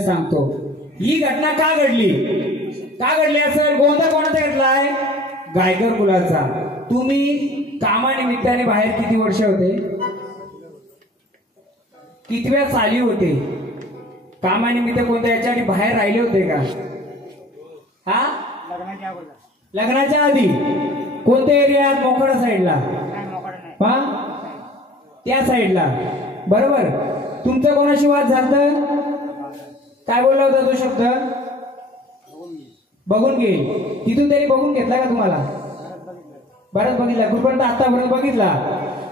सांगतो ही घटना का घडली असेल गोंधळ कोणाचा घेतलाय गायकर कुलाचा तुम्ही कामानिमित्ताने बाहेर किती वर्ष होते कितव्या साली होते कामानिमित्त कोणत्या याच्यासाठी बाहेर राहिले होते का हा लग्नाच्या आधी कोणत्या एरियात मोकळा साईडला हा त्या साईडला बरोबर तुमचं कोणाशी वाद झालता काय बोलला होता तो शब्द बघून घे तिथून तरी बघून घेतला का तुम्हाला बरंच बघितला कुठपर्यंत आतापर्यंत बघितला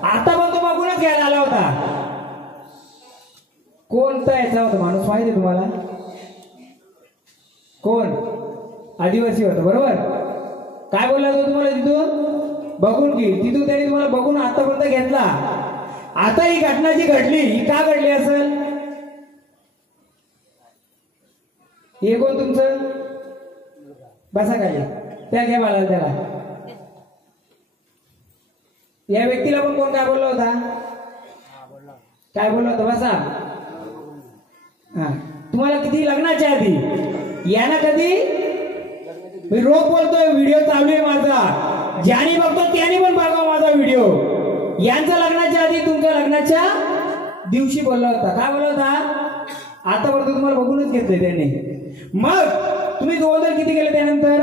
आता पण तो बघूनच घ्यायला आला होता कोणता याचा होता माणूस माहिती तुम्हाला कोण आदिवासी होता बरोबर काय बोलला तो तुम्हाला तिथून बघून घे तिथून त्यांनी तुम्हाला बघून आतापर्यंत घेतला आता ही घटना जी घडली ही का घडली असेल हे कोण तुमचं बसा काय त्या घ्या मला त्याला या व्यक्तीला पण कोण काय बोलला होता काय बोलला होता बसा हा तुम्हाला किती लग्नाच्या आधी याना कधी मी रोज बोलतोय व्हिडिओ चालू आहे माझा ज्याने बघतो त्याने पण बघा माझा व्हिडिओ यांचा लग्नाच्या आधी तुमच्या लग्नाच्या दिवशी बोलला होता काय बोलला होता आतापर्यंत तुम्हाला बघूनच घेतलंय त्याने मग तुम्ही गोंधळ किती केले त्यानंतर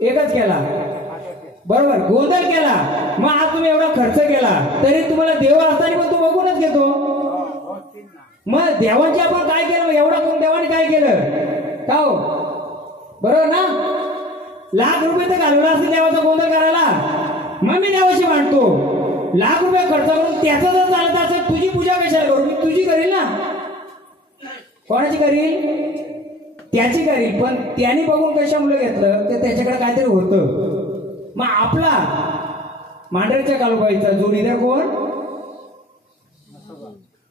एकच केला बरोबर गोंधळ केला मग आज तुम्ही एवढा खर्च केला तरी तुम्हाला देव असताना पण तो बघूनच घेतो मग देवांची आपण काय केलं एवढा करून देवाने काय केलं का हो बरोबर ना लाख रुपये तर घालवला असेल देवाचा गोंधळ करायला मग मी देवाशी मांडतो लाख रुपये खर्च करून त्याचं जर चालत असेल तुझी पूजा कशाला करू मी तुझी करील ना कोणाची करील त्याची करील पण त्याने बघून कशामुळे घेतलं तर त्याच्याकडे काहीतरी होतं मग आपला मांढरच्या काळोबाईचा जोडीदार कोण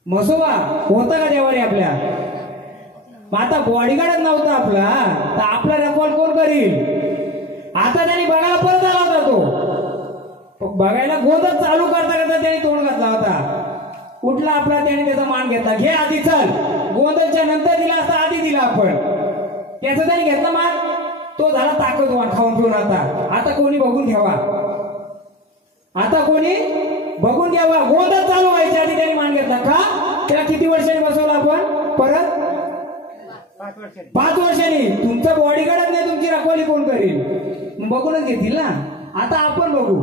म्हसोबा होता का देवाने आपल्या मग आता बॉडीगार्डच नव्हता आपला तर आपला रखवाल कोण करील आता त्यांनी बघायला परत आला होता तो बघायला गोंधळ चालू करता करता त्यांनी तोंड घातला होता उठला आपला त्याने त्याचा मान घेतला घे आधी चल गोंधळच्या नंतर दिला असता आधी दिला आपण त्याचा त्याने घेतला मान तो झाला ताकदवान खाऊन पिऊन आता कोणी बघून घ्यावा आता कोणी बघून घ्यावा गोंधळ चालू व्हायच्या आधी त्यांनी मान घेतला का त्याला किती वर्षांनी बसवला आपण परत 5 वर्षांनी तुमचा बॉडीगार्ड नाही तुमची रखवाली कोण करील बघूनच घेतील ना आता आपण बघू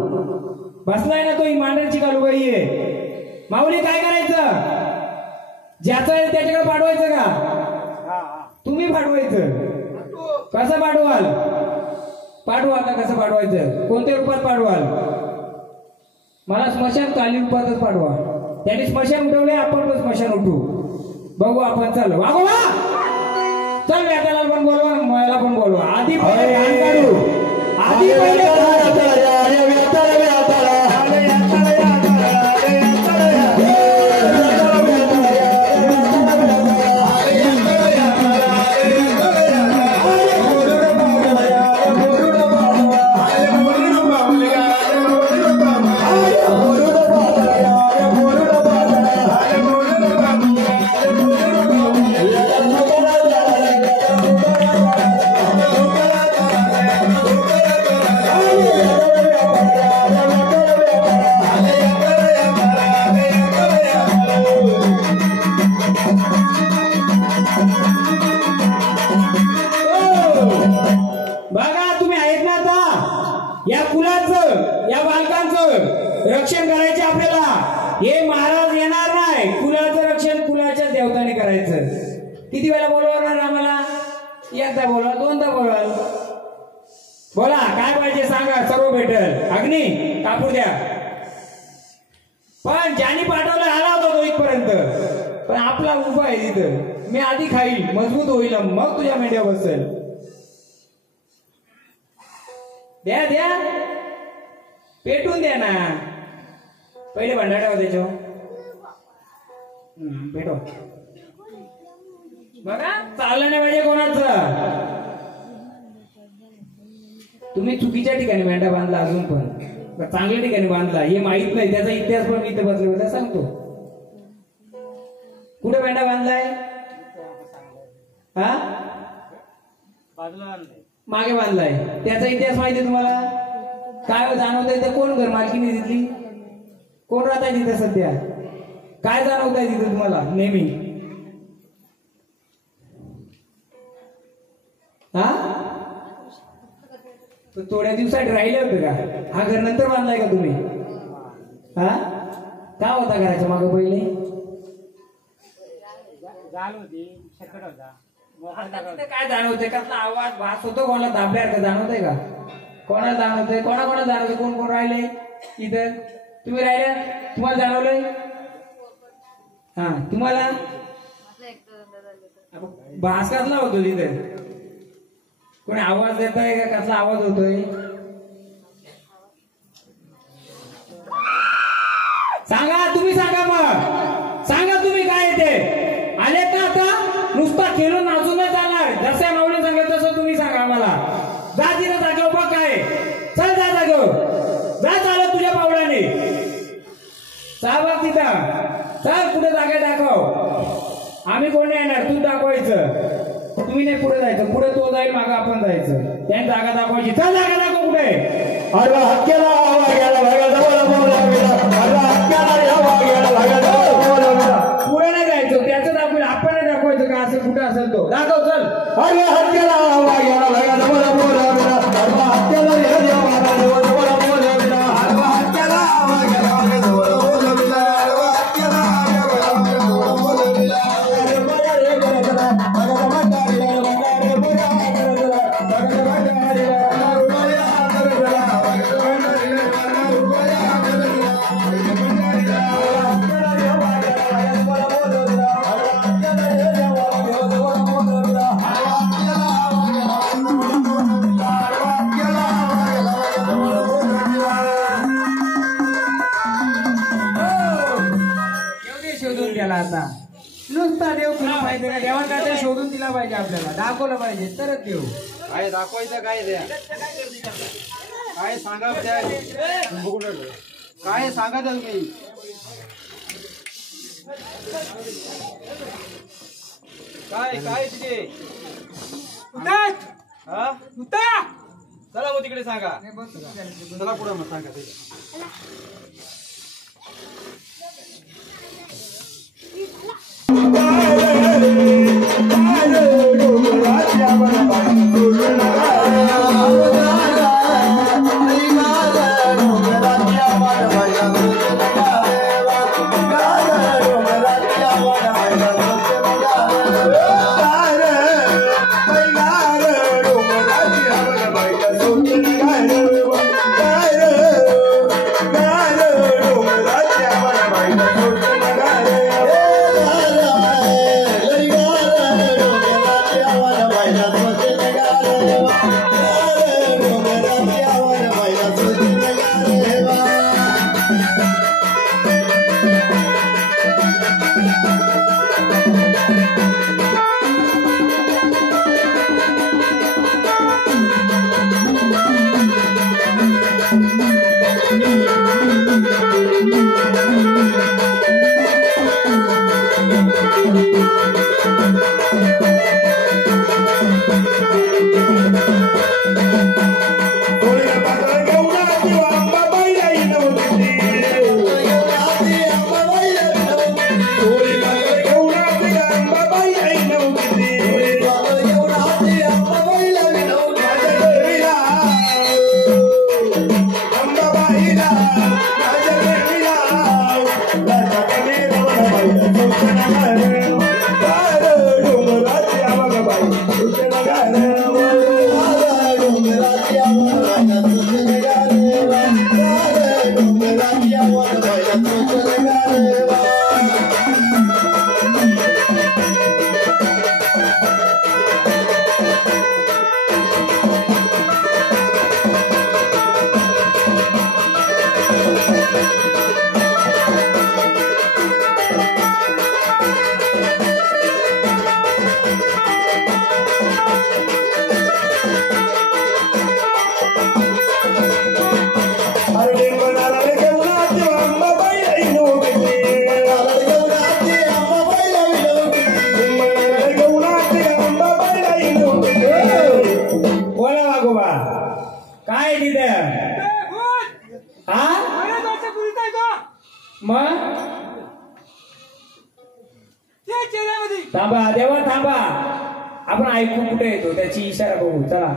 बसलाय ना तो मांडरची कालूबाई आहे माऊली काय करायचं ज्याचं आहे त्याच्याकडे पाठवायचं का तुम्ही पाठवायचं कसं पाठवाल पाठवा का कसं पाठवायचं कोणत्या रूपात पाठवाल मला स्मशान काली रूपातच पाठवा त्यांनी स्मशान उठवले आपण पण स्मशान उठू बघू आपण चल वागवा चल व्यापाला पण बोलवा मला पण बोलवा आधी पहिले ध्यान काढू आधी पहिले Oh कुलाचं, या बालकांचं रक्षण करायचे आपल्याला. हे महाराज येणार नाही, कुलाचं रक्षण कुलाच्या देवताने करायचं. किती वेळा बोलवणार आम्हाला? एकदा बोलवा, दोनदा बोलवा. बोला काय पाहिजे सांगा, सर्व भेटल. अग्नी कापूर द्या. पण ज्याने पाठवलं आला होता तो इथपर्यंत, पण आपला उभा आहे तिथं. मी आधी खाईल, मजबूत होईल, मग तुझ्या मेंढ्या बसेल. द्या द्या, पेटून द्या ना. पहिले भांडाटा हो त्याच्यावर पेटो. बघा चाललं नाही पाहिजे कोणाचं. तुम्ही चुकीच्या ठिकाणी मेंढा बांधला, अजून पण चांगल्या ठिकाणी बांधला. हे माहित नाही, त्याचा इतिहास पण मी इथे बसले होता सांगतो. कुठे मेंढा बांधलाय? हा मागे बांधलाय. त्याचा इतिहास माहिती आहे तुम्हाला? काय जाणवतंय तर कोण घर मालकीने दिली? कोण राहत आहे तिथे सध्या? काय जाणवत आहे तिथे तुम्हाला नेहमी? हा थोड्या दिवसात राहिले होते का? हा घर नंतर बांधलाय का तुम्ही? हा का होता घराच्या मागे पहिले? काय जाणवतंय? कसला आवाज भास होतो? कोणाला दाबल्यासारखं जाणवतंय का? कोणाला जाणवतंय? कोणाकोणाला जाणवतंय? कोण कोण राहिले इथं? तुम्ही राहिले? तुम्हाला जाणवलंय? हा तुम्हाला भास कसला होतो तिथे? कोणी आवाज देतोय का? कसला आवाज होतोय? सांगा, तुम्ही सांगा. मग सांगा तुम्ही काय येते. आलेत ना आता? नुसता खेळून नाचून नाही जाणार. जसं माऊली सांगत तसं तुम्ही सांगा आम्हाला. जा तिथं जागेव. बघ काय चल, जा जागेव, जा चालत तुझ्या पावलाने. जा बघ तिथं, चल कुठे जागा दाखव. आम्ही कोण येणार? तू दाखवायचं. तुम्ही नाही पुढे जायचं, पुढे तो जाईल, मागं आपण जायचं. त्याने जागा दाखवायची. चल जागा दाखव कुठे. अरे हत्याला आवा गेला भागा जवळ बोला गेला. अरे हत्याला आवा गेला भागा जवळ बोला गेला. पुढे नाही जायचं, त्याचं दाखवून आपण नाही दाखवायचं का असं कुठे असेल तो दाखव. चल. अरे हत्याला आवा गेला भागा जवळ बोला गेला. अरे हत्याला या भागा जवळ बोला गेला. अरे हत्याला आवा गेला भागा जवळ बोला गेला. अरे हत्याला आवा गेला भागा जवळ बोला गेला. अरे बडा रे बडा भागा भागा रे भागा रे बडा रे भागा भागा रे आता नुसता देव तुला पाहिजे का? देवा काय शोधून दिला पाहिजे, आपल्याला दाखवलं पाहिजे तरच देव. काय दाखवायचं? काय द्या काय सांगा, काय सांगा तुम्ही. काय काय तिथे चला मग तिकडे सांगा. चला पुढे मग सांगा. काय तिथं हा मग थांबा देवा थांबा आपण ऐकू कुठे येतो त्याची इशारा बघू चला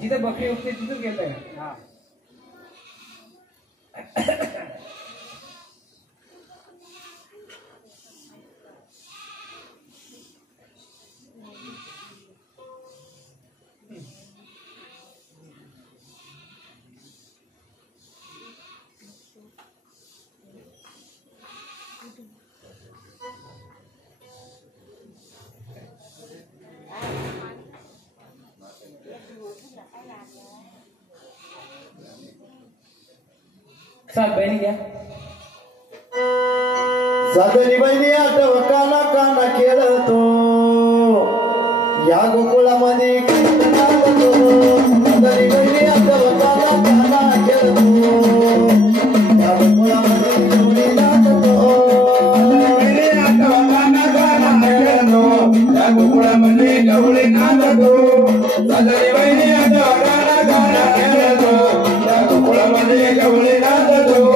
जिथं बकरी उठते तिथं गेलंय सात बहिणी घ्या साधनी बहिणी आठव काना काना खेळतो या गोकुळामध्ये कृष्ण नाचतो साधनी बहिणी आठव काना काना खेळतो या गोकुळामध्ये गवळी नाचतो बहिणी आठव काना काना खेळतो या गोकुळामध्ये गवळी नाचतो साधनी बहिणी आठव काना काना खेळतो या गोकुळामध्ये गवळी नाचतो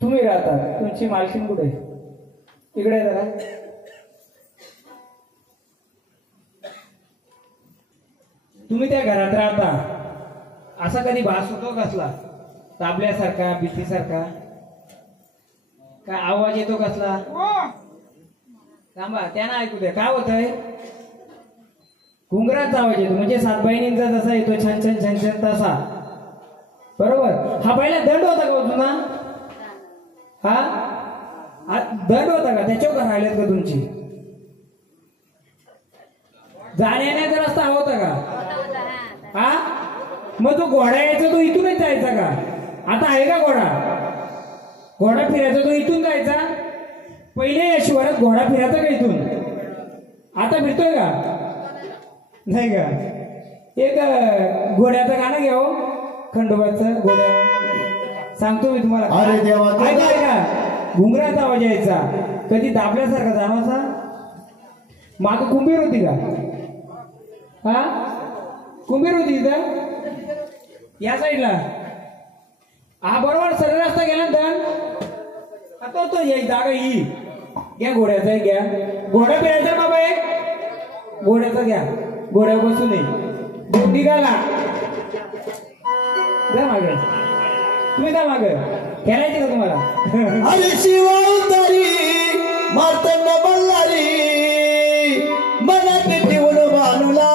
तुम्ही राहता तुमची मालकीन कुठे इकडे जरा तुम्ही त्या घरात राहता असा कधी भास होतो कसला ताबल्यासारखा भीतीसारखा काय आवाज येतो कसला थांबा त्यांना ऐकू द्या काय होतंय घुंगराचा आवाज येतो म्हणजे सात बहिणींचा जसा येतो छान छान छान छान तसा बरोबर हा पहिला दंड होता का तुला हा दंड होता का त्याच्यावर का राहिलेत का तुमची जाण्याचा रस्ता होता का हा मग तो घोडा यायचा तो इथूनच जायचा का आता आहे का घोडा फिरायचा तो इथून जायचा पहिले या शिवारात घोडा फिरायचा का इथून आता फिरतोय का नाही का एक घोड्याचं गाणं घ्या हो खंडोबाचं घोड्या सांगतो मी तुम्हाला अरे देवा ऐका ऐका घुंगराचा आवाज यायचा कधी दाबल्यासारखा जाणवाचा माग कुंभीर होती का हा कुंभीर होती इथं या साईडला हा बरोबर सरळ रस्ता गेला तर आता तो जागा ही घ्या घोड्याचा घ्या घोडा फिरायचा बाबा एक घोड्याचा घ्या घोड्या बसू नये निघाला जा माग तुम्ही जा माग खेळायचे का तुम्हाला अरे शिवतरी मार्तंड बल्लारी मनात ठेवून बाणूला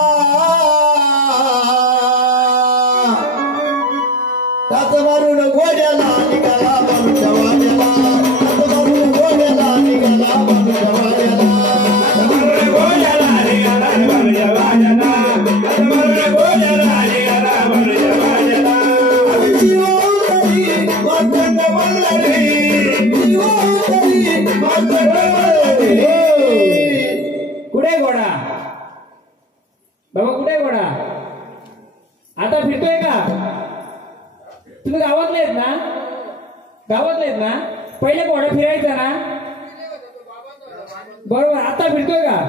त्याच मारून घोड्याला निघाला बाबूच्या वाड्याला त्याच मारून घोड्याला निघाला बाबूच्या वाड्याला घोड्याला निघाला बाबूच्या वाड्याला त्याच मारून घोड्याला निघाला बाबूच्या वाड्याला शिवतरी मार्तंड बल्लारी शिवतरी मार्तंड बल्लारी कुठे घोडा बाबा कुठे घोडा आता फिरतोय का तुम्ही गावातले आहेत ना गावातले आहेत ना पहिले घोडा फिरायचा ना बरोबर आता फिरतोय का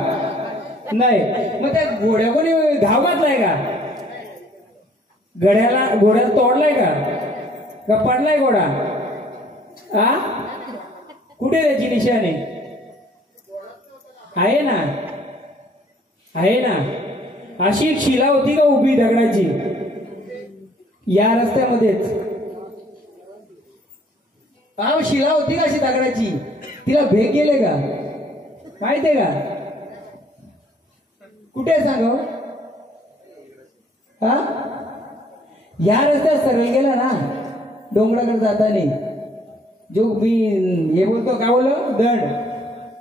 नाही मग त्या घोड्या कोणी घाव घातलाय का घोड्याला तोडलाय का पडलाय घोडा हा कुठे त्याची निशाणी आहे ना अशी एक शिला होती का उभी दगडाची या रस्त्यामध्येच हा शिला होती का अशी दगडाची, तिला भेग गेले का माहितीये का? कुठे सांग हा? या रस्त्यात सरळ गेला ना डोंगराकडे जाताना, जो मी हे बोलतो काय बोल दंड,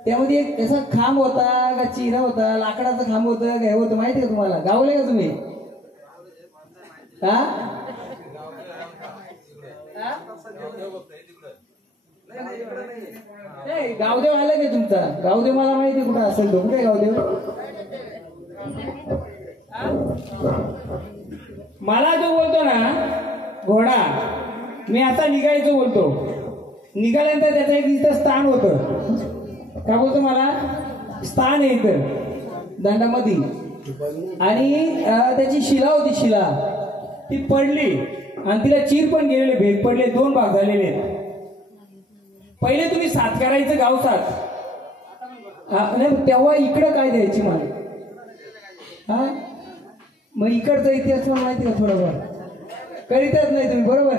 त्यामध्ये एक असा खांब होता का चिरा होता, लाकडाचा खांब होतं का हे होतं माहिती का तुम्हाला? गावले का तुम्ही? हा नाही गावदेव आला का तुमचा? गावदेव मला माहिती कुठं असेल तो. कुठे गावदेव? मला जो बोलतो ना घोडा, मी आता निघायचो बोलतो. निघाल्यानंतर त्याचं एक इथं स्थान होतं. काय बोलतो मला? स्थान आहे इथं दंडामध्ये, आणि त्याची शिला होती. शिला ती पडली आणि तिला चीर पण गेलेले, भेग पडले, 2 भाग झालेले आहेत. पहिले तुम्ही सात करायचं गाव सात, नाही तेव्हा इकडं काय द्यायची मला? हा मग इकडचा इतिहास मला माहिती का थोडंफार? करीतच नाही तुम्ही बरोबर.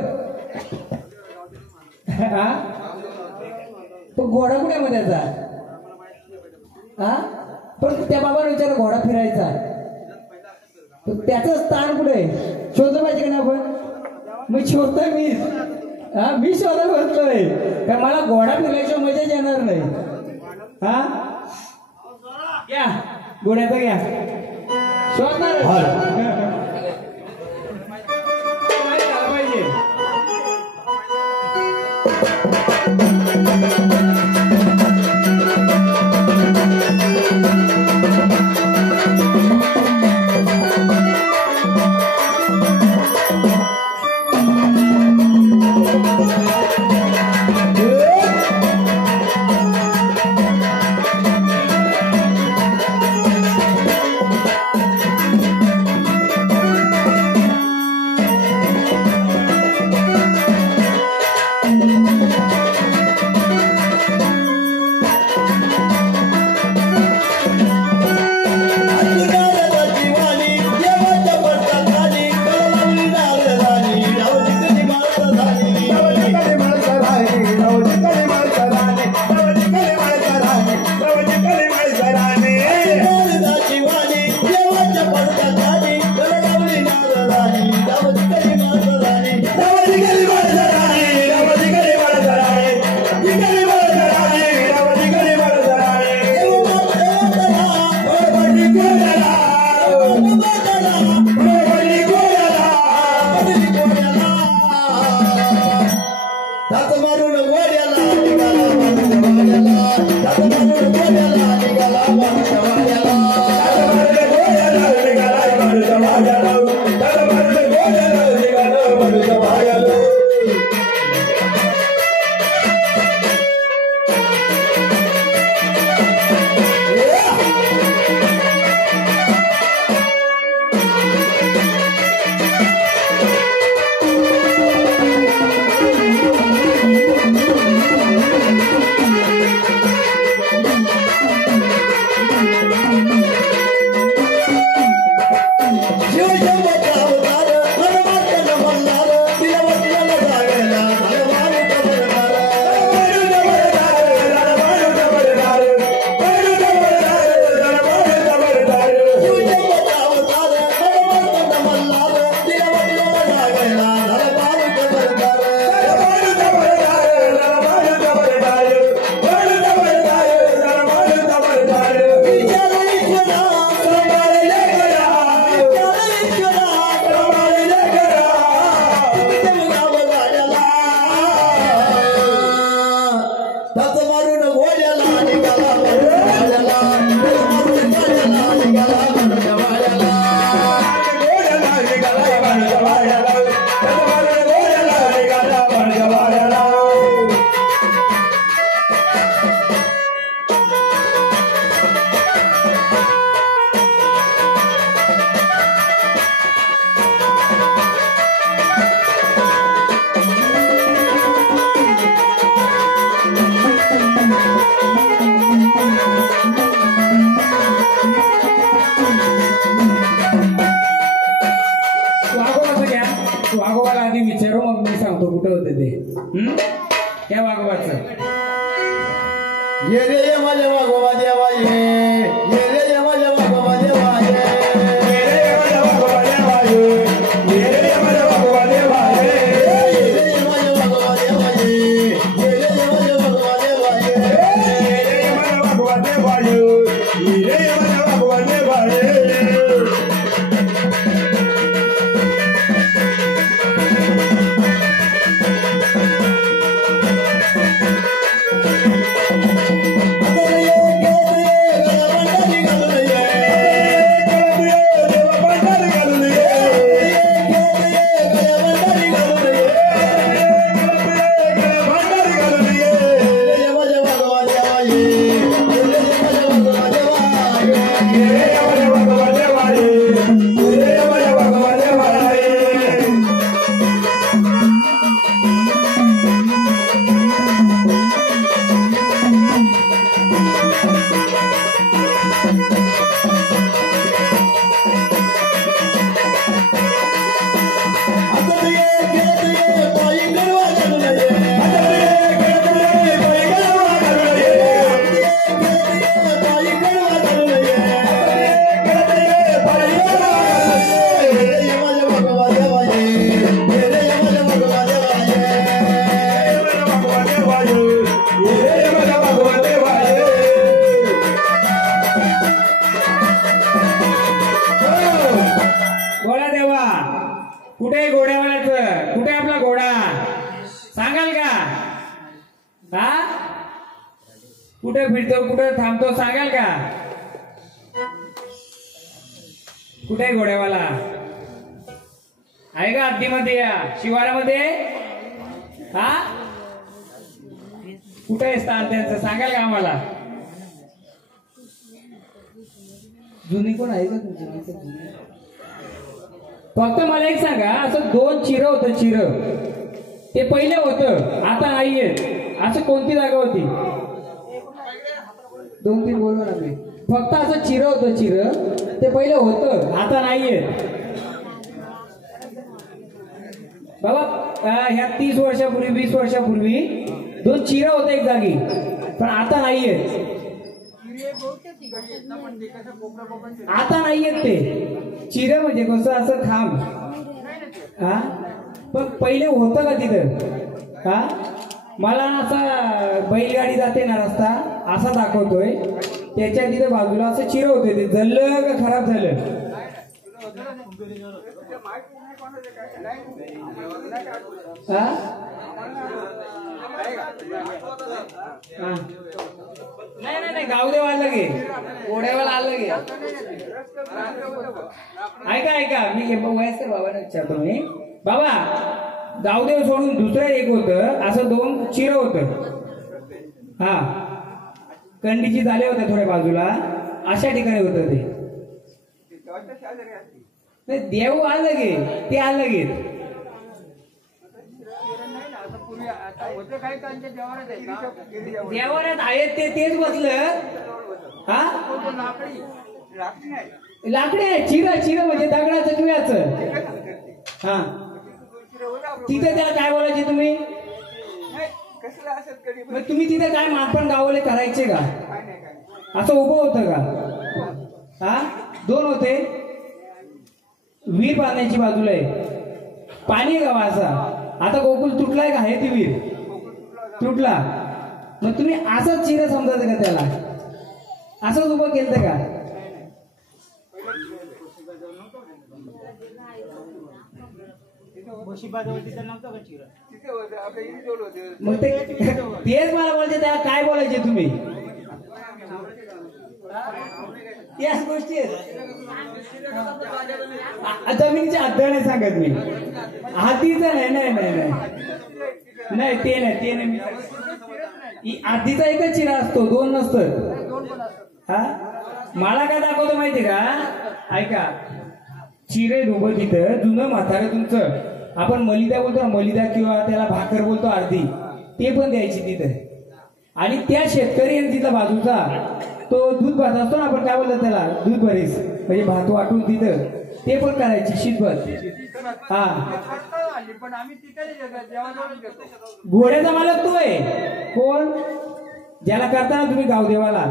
हा तो घोडा कुठे मग त्याचा? हा पण त्या बाबाला विचार घोडा फिरायचा, त्याचं स्थान कुठे शोधलं पाहिजे का ना आपण? मग शोधतोय मी. हा मी शोधत बसलोय का मला घोडा फिरल्याशिवाय मजाच येणार नाही. हा घ्या घोड्याचा घ्या शोधणार पाहिजे. वाघोबाला आधी विचारू, मग मी सांगतो कुठे होते ते. त्या वाघोबाचं ये रे ये माझ्या वाघोबा देवा ये रे ये माझ्या वाघोबा देवा ये रे ये माझ्या वाघोबा देवा ये रे ये माझ्या वाघोबा देवा ये रे ये माझ्या वाघोबा देवा ये रे ये माझ्या वाघोबा देवा ये रे ये माझ्या वाघोबा देवा ये रे ये माझ्या वाघोबा देवा ये घोडा देवा कुठे घोड्यावाल्याचं कुठे आपला घोडा सांगाल का हा कुठे फिरतो कुठे थांबतो सांगाल का कुठे घोड्यावाला आहे का हद्दीमध्ये या शिवारामध्ये हा कुठे स्थान त्यांचं सांगाल का आम्हाला जुनी कोण आहे का तुमची फक्त मला एक सांगा असं दोन चिरं होतं चिरं ते पहिले होतं आता नाहीये असं कोणती जागा होती दोन तीन बोलवा लागले फक्त असं चिरं होतं चिरं ते पहिले होतं आता नाहीये बाबा ह्या 30 वर्षापूर्वी 20 वर्षापूर्वी दोन चिरं होते एक जागी पण आता नाहीये आता नाहीयेत ते चिरं म्हणजे कसं असं खांब हा पण पहिले होतं का तिथं हा मला असा बैलगाडी जाते ना रस्ता असा दाखवतोय त्याच्या तिथे बाजूला असं चिरं होते ते जळलं का खराब झालं हा नाही नाही गावदेव आलं गे ओढ्यावाला आलं गे ऐका मी वयस्कर बाबांना विचारतो मी बाबा गावदेव सोडून दुसरं एक होतं असं दोन चिरं होतं हा कंडीची झाले होते थोड्या बाजूला अशा ठिकाणी होतं ते देव आलं गे ते आलं गे देवाऱ्यात आहेत ते तेच बसलं हा लाकडी आहे चिरं म्हणजे दगडाचं किव्याचं हा तिथे त्याला काय बोलायचे तुम्ही मग तुम्ही तिथे काय मानपण गावाले करायचे का असं उभं होतं का हा दोन होते विहीर पाण्याची बाजूला आहे पाणी आहे गावा असा आता गोकुल तुटलाय का आहे ती विहीर तुटला मग तुम्ही असंच चिरं समजायचं का त्याला असंच उभं केलं का मग तेच मला बोलायचे त्याला काय बोलायचे तुम्ही याच गोष्टी जमिनीच्या अध्ययन सांगत मी हातीचं नाही ते नाही आधीचा एकच चिरा असतो दोन नसतं हा मला काय दाखवतो माहितीये का ऐका चिरे डोबं तिथं जुनं म्हातारं तुमचं आपण मलिदा बोलतो ना मलिदा किंवा त्याला भाकर बोलतो अर्धी ते पण द्यायची तिथं आणि त्या शेतकरी तिथला बाजूचा तो दूध भात असतो ना आपण काय बोलतो त्याला दूध भरीस म्हणजे भात वाटून तिथं ते पण करायची शीतभर हा खाल्ली पण आम्ही तिथे देवाजवळच घेतो. घोड्याचा मालक तू आहे. कोण? ज्याला करताना तुम्ही गावदेवाला,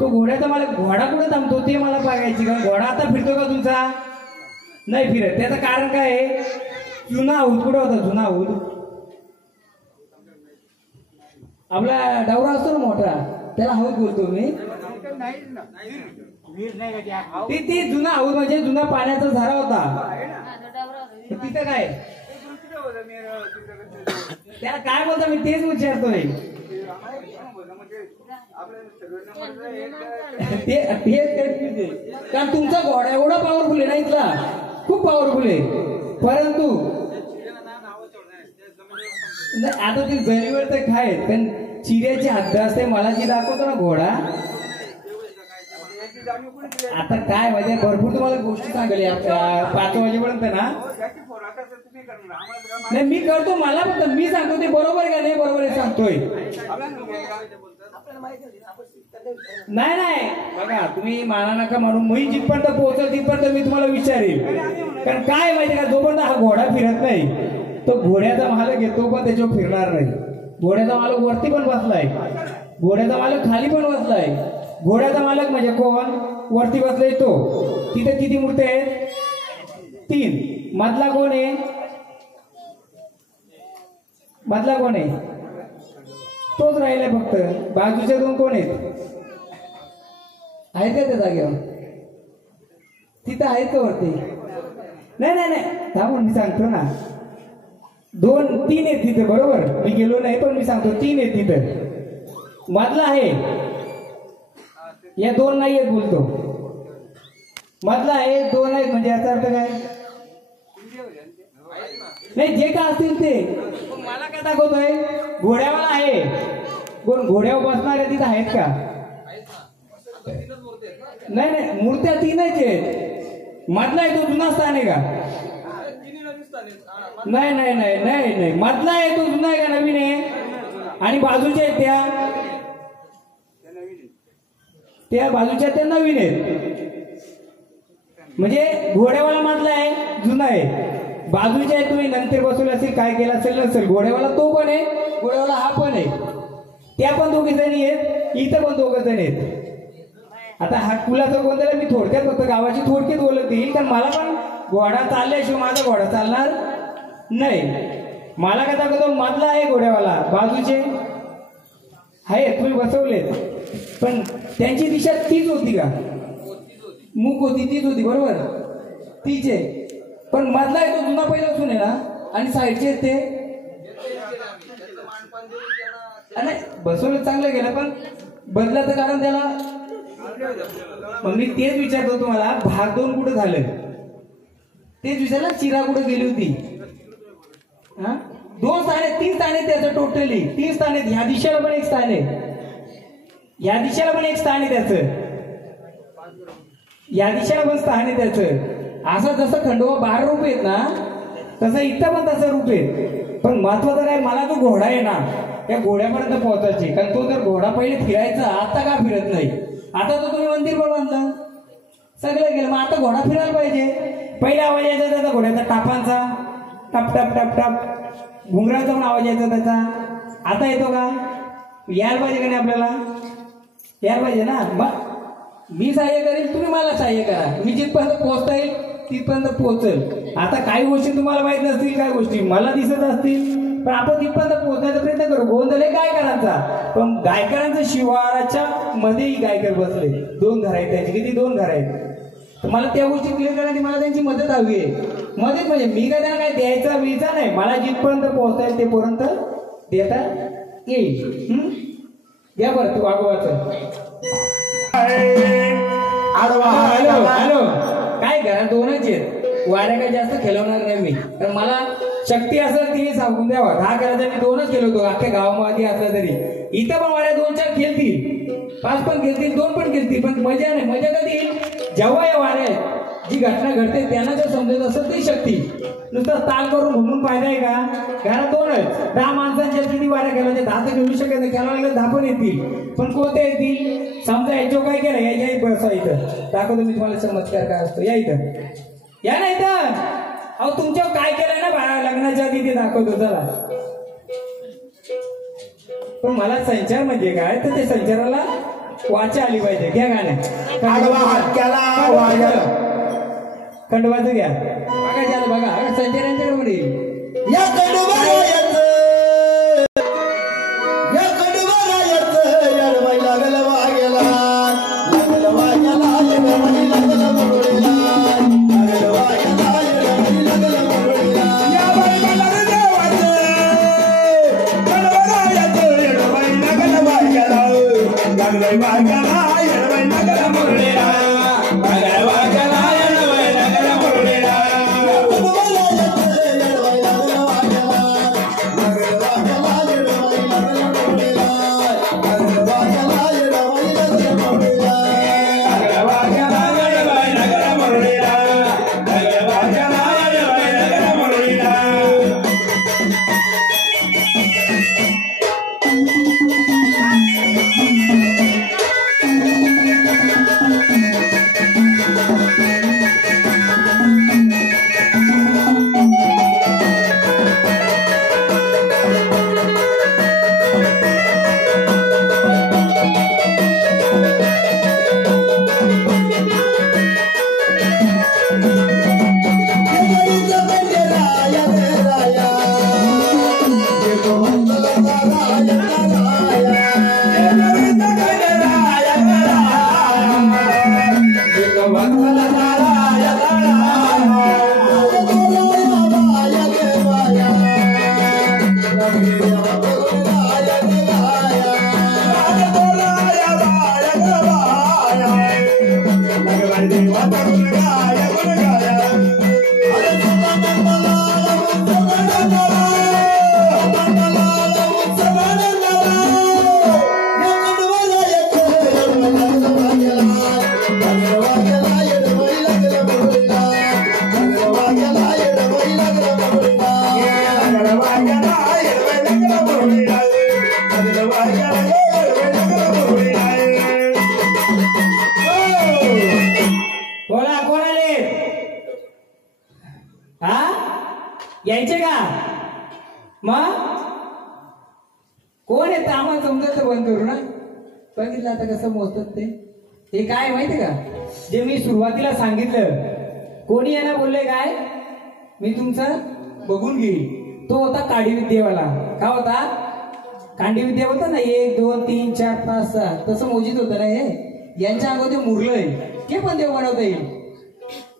तो घोड्याचा मालक. घोडा कुठे थांबतो ते मला बघायची का? घोडा आता फिरतो का तुमचा? नाही फिरत. त्याचं कारण काय आहे? जुना आऊत कुठं होता? जुना आऊत आपला डवरा असतो ना मोठा, त्याला हौद बोलतो मी. नाहीच ना. वीर नाही का त्या? ते जुना हौद म्हणजे जुना पाण्याचा झरा होता. आहे ना. तिथं काय ते दुसरं होतं तिथं. त्याला काय बोलतो मी तेच विचारतोय. कारण तुमचा घोडा एवढा पॉवरफुल आहे ना इथला, खूप पॉवरफुल आहे. परंतु नाही, आता ती जरीवर तर खाय, पण चिऱ्याची हद्द असते. मला जी दाखवतो ना घोडा, आता काय म्हणजे भरपूर तुम्हाला गोष्टी सांगेल 5 वाजेपर्यंत ना. नाही मी करतो, मला फक्त मी सांगतो ते बरोबर आहे का नाही बरोबर आहे सांगतोय. नाही नाही बघा, तुम्ही माना नका म्हणून मी जिथपर्यंत पोहोचल तिथपर्यंत मी तुम्हाला विचारेल. कारण काय माहिती का, जोपर्यंत हा घोडा फिरत नाही तो घोड्याचा मालक येतो पण त्याच्यावर फिरणार नाही. घोड्याचा मालक वरती पण बसलाय, घोड्याचा मालक खाली पण बसलाय. घोड्याचा मालक म्हणजे कोण? वरती बसलाय तो. तिथे किती मूर्ती आहेत? 3. मधला कोण आहे? मधला कोण आहे? तोच राहिलाय फक्त. बाजूचे 2 कोण आहेत? आहेत का त्या जागेवर? तिथं आहेत का वरती? नाही नाही नाही थांबून मी सांगतो ना. 2-3 आहेत तिथे, बरोबर. मी गेलो नाही पण मी सांगतो 3 आहेत तिथं. मधला आहे, या 2 नाही आहेत बोलतो. मधला आहे, 2 आहेत म्हणजे याचा अर्थ काय? नाही जे का असतील ते. मला काय दाखवतोय? घोड्यावाला आहे. कोण घोड्यावर बसणारे तिथं आहेत का? नाही नाही मूर्त्या 3च आहेत. मधला आहे तो जुना स्थान आहे का? नाही नाही नाही नाही नाही मधला आहे तो जुना आहे का नवीन आहे? आणि बाजूच्या आहेत त्या बाजूच्या त्या नवीन आहेत. म्हणजे घोड्यावाला मधला आहे, जुना आहे. बाजूच्या आहे तुम्ही नंतर बसवलं असेल, काय केलं असेल नसेल. घोड्यावाला तो पण आहे, घोड्यावाला हा पण आहे. त्या पण 2 जणी आहेत, इथं पण 2 जण आहेत. आता हा कुलाचा कोणत्याला मी थोडक्यात फक्त गावाची थोडक्यात बोलत येईल. कारण मला पण घोडा चालल्याशिवाय माझा घोडा चालणार नाही. मला काय दाखवतो? मधला आहे घोड्यावाला, बाजूचे आहे तुम्ही बसवलेत. पण त्यांची दिशा तीच होती का? मुख होती तीच होती, बरोबर तीच आहे. पण मधला आहे तो जुना पहिल्यापासून आहे ना, आणि साईडचे ते नाही बसवलं चांगलं गेलं पण बदलाचं कारण त्याला. मग मी तेच विचारतो तुम्हाला, भाग 2 कुठं झालं तेच विचारलं. चिरा कुठं गेली होती? 2 स्थान आहेत, 3 स्थान आहेत त्याचं टोटली. 3 स्थान आहेत. ह्या दिशेला पण 1 स्थान आहे, या दिशेला पण 1 स्थान आहे त्याचं, या दिशेला पण स्थान आहे त्याचं. असं जसं खंडोबा 12 रूप आहेत ना, तसं इथं पण तसं रूप आहे. पण महत्वाचं काय, मला तो घोडा आहे ना, त्या घोड्यापर्यंत पोहोचायचे. कारण तो जर घोडा पहिले फिरायचा, आता का फिरत नाही? आता तो तुम्ही मंदिर पण बांधलं, सगळं केलं, मग आता घोडा फिरायला पाहिजे. पहिला आवाज यायचा त्याचा घोड्याचा टापांचा, टप टप टप टप. घुंगराचा पण आवाज यायचा त्याचा. आता येतो का? यायला पाहिजे का नाही आपल्याला? यायला पाहिजे ना. मग मी सहाय्य करेल, तुम्ही मला सहाय्य करा. मी जिथपर्यंत पोहोचता येईल तिथपर्यंत पोहोचेल. आता काही गोष्टी तुम्हाला माहित नसतील, काही गोष्टी मला दिसत असतील, पण आपण तिथपर्यंत पोहोचण्याचा प्रयत्न करू. गोंधळ आहे गायकरांचा, पण गायकरांचं शिवाराच्या मध्येही गायकर बसले. 2 घर आहेत त्यांची. किती? 2 घर आहेत. मला त्या गोष्टी क्लिअर करण्याची मला त्यांची मदत हवी आहे. मदत म्हणजे मी काय त्यांना काय द्यायचा विचार नाही, मला जिथपर्यंत पोहोचता येईल तेपर्यंत देता येईल. द्या बरं तू वागवाचं. हॅलो हॅलो काय घरात 2च आहेत. वाड्या काय जास्त खेळवणार नाही मी, कारण मला शक्ती असेल ती सांगून द्यावा. 10 करायचा मी 2च केलो होतो अख्ख्या गावामध्ये असला तरी. इथं पण वाड्या 2-4 खेळतील, 5 पण खेळतील, 2 पण खेळतील, पण मजा नाही. मजा कधी येईल? जेव्हा या वाड्यात जी घटना घडते त्यांना जर समजत असेल ती शक्ती. नुसतं ताल करून घुमून फायदा आहे का? घरात 2च. 10 माणसांच्या किती वाऱ्या खेळायच्या? 10 तर खेळू शकत नाही. खेळायला 10 पण येतील, पण कोणते येतील? समजा याच्या काय केलं, या बसा इथं दाखवतो मी तुम्हाला चमत्कार काय असतो. या इथं, या ना इथं. अहो तुमच्यावर काय केलंय ना बा लग्नाच्या आधी ते दाखवतो चला. पण मला संचार म्हणजे काय तर ते संचाराला वाचा आली पाहिजे. घ्या गाणं आडवा हात केला वाग्याला खंडोबाचं घ्या बघा झालं बघा संचारांच्या मध्ये या कडवरायाचं येडवै लागलं वाग्याला येडवै लागलं मुरळीला लागलं वाग्याला येडवै लागलं मुरळीला या बाईला देवाचं कडवरायाचं येडवै लागलं वाग्याला लागलं वाग्याला येडवै लागलं मुरळीला लागलं वाग्याला येडवै लागलं मुरळीला यायचे का मग कोण येतं आम्हाला समजायचं बंद करू ना. बघितलं आता कसं मोजतात ते काय माहिती का जे मी सुरुवातीला सांगितलं कोणी यांना बोलले काय मी तुमचं बघून घेईल तो होता काडी विद्येवाला. का होता कांडी विद्या होता ना 1 2 3 4 5 6 तसं मोजित होतं ना हे यांच्या अगोदर मुरलंय हे पण देव बनवता येईल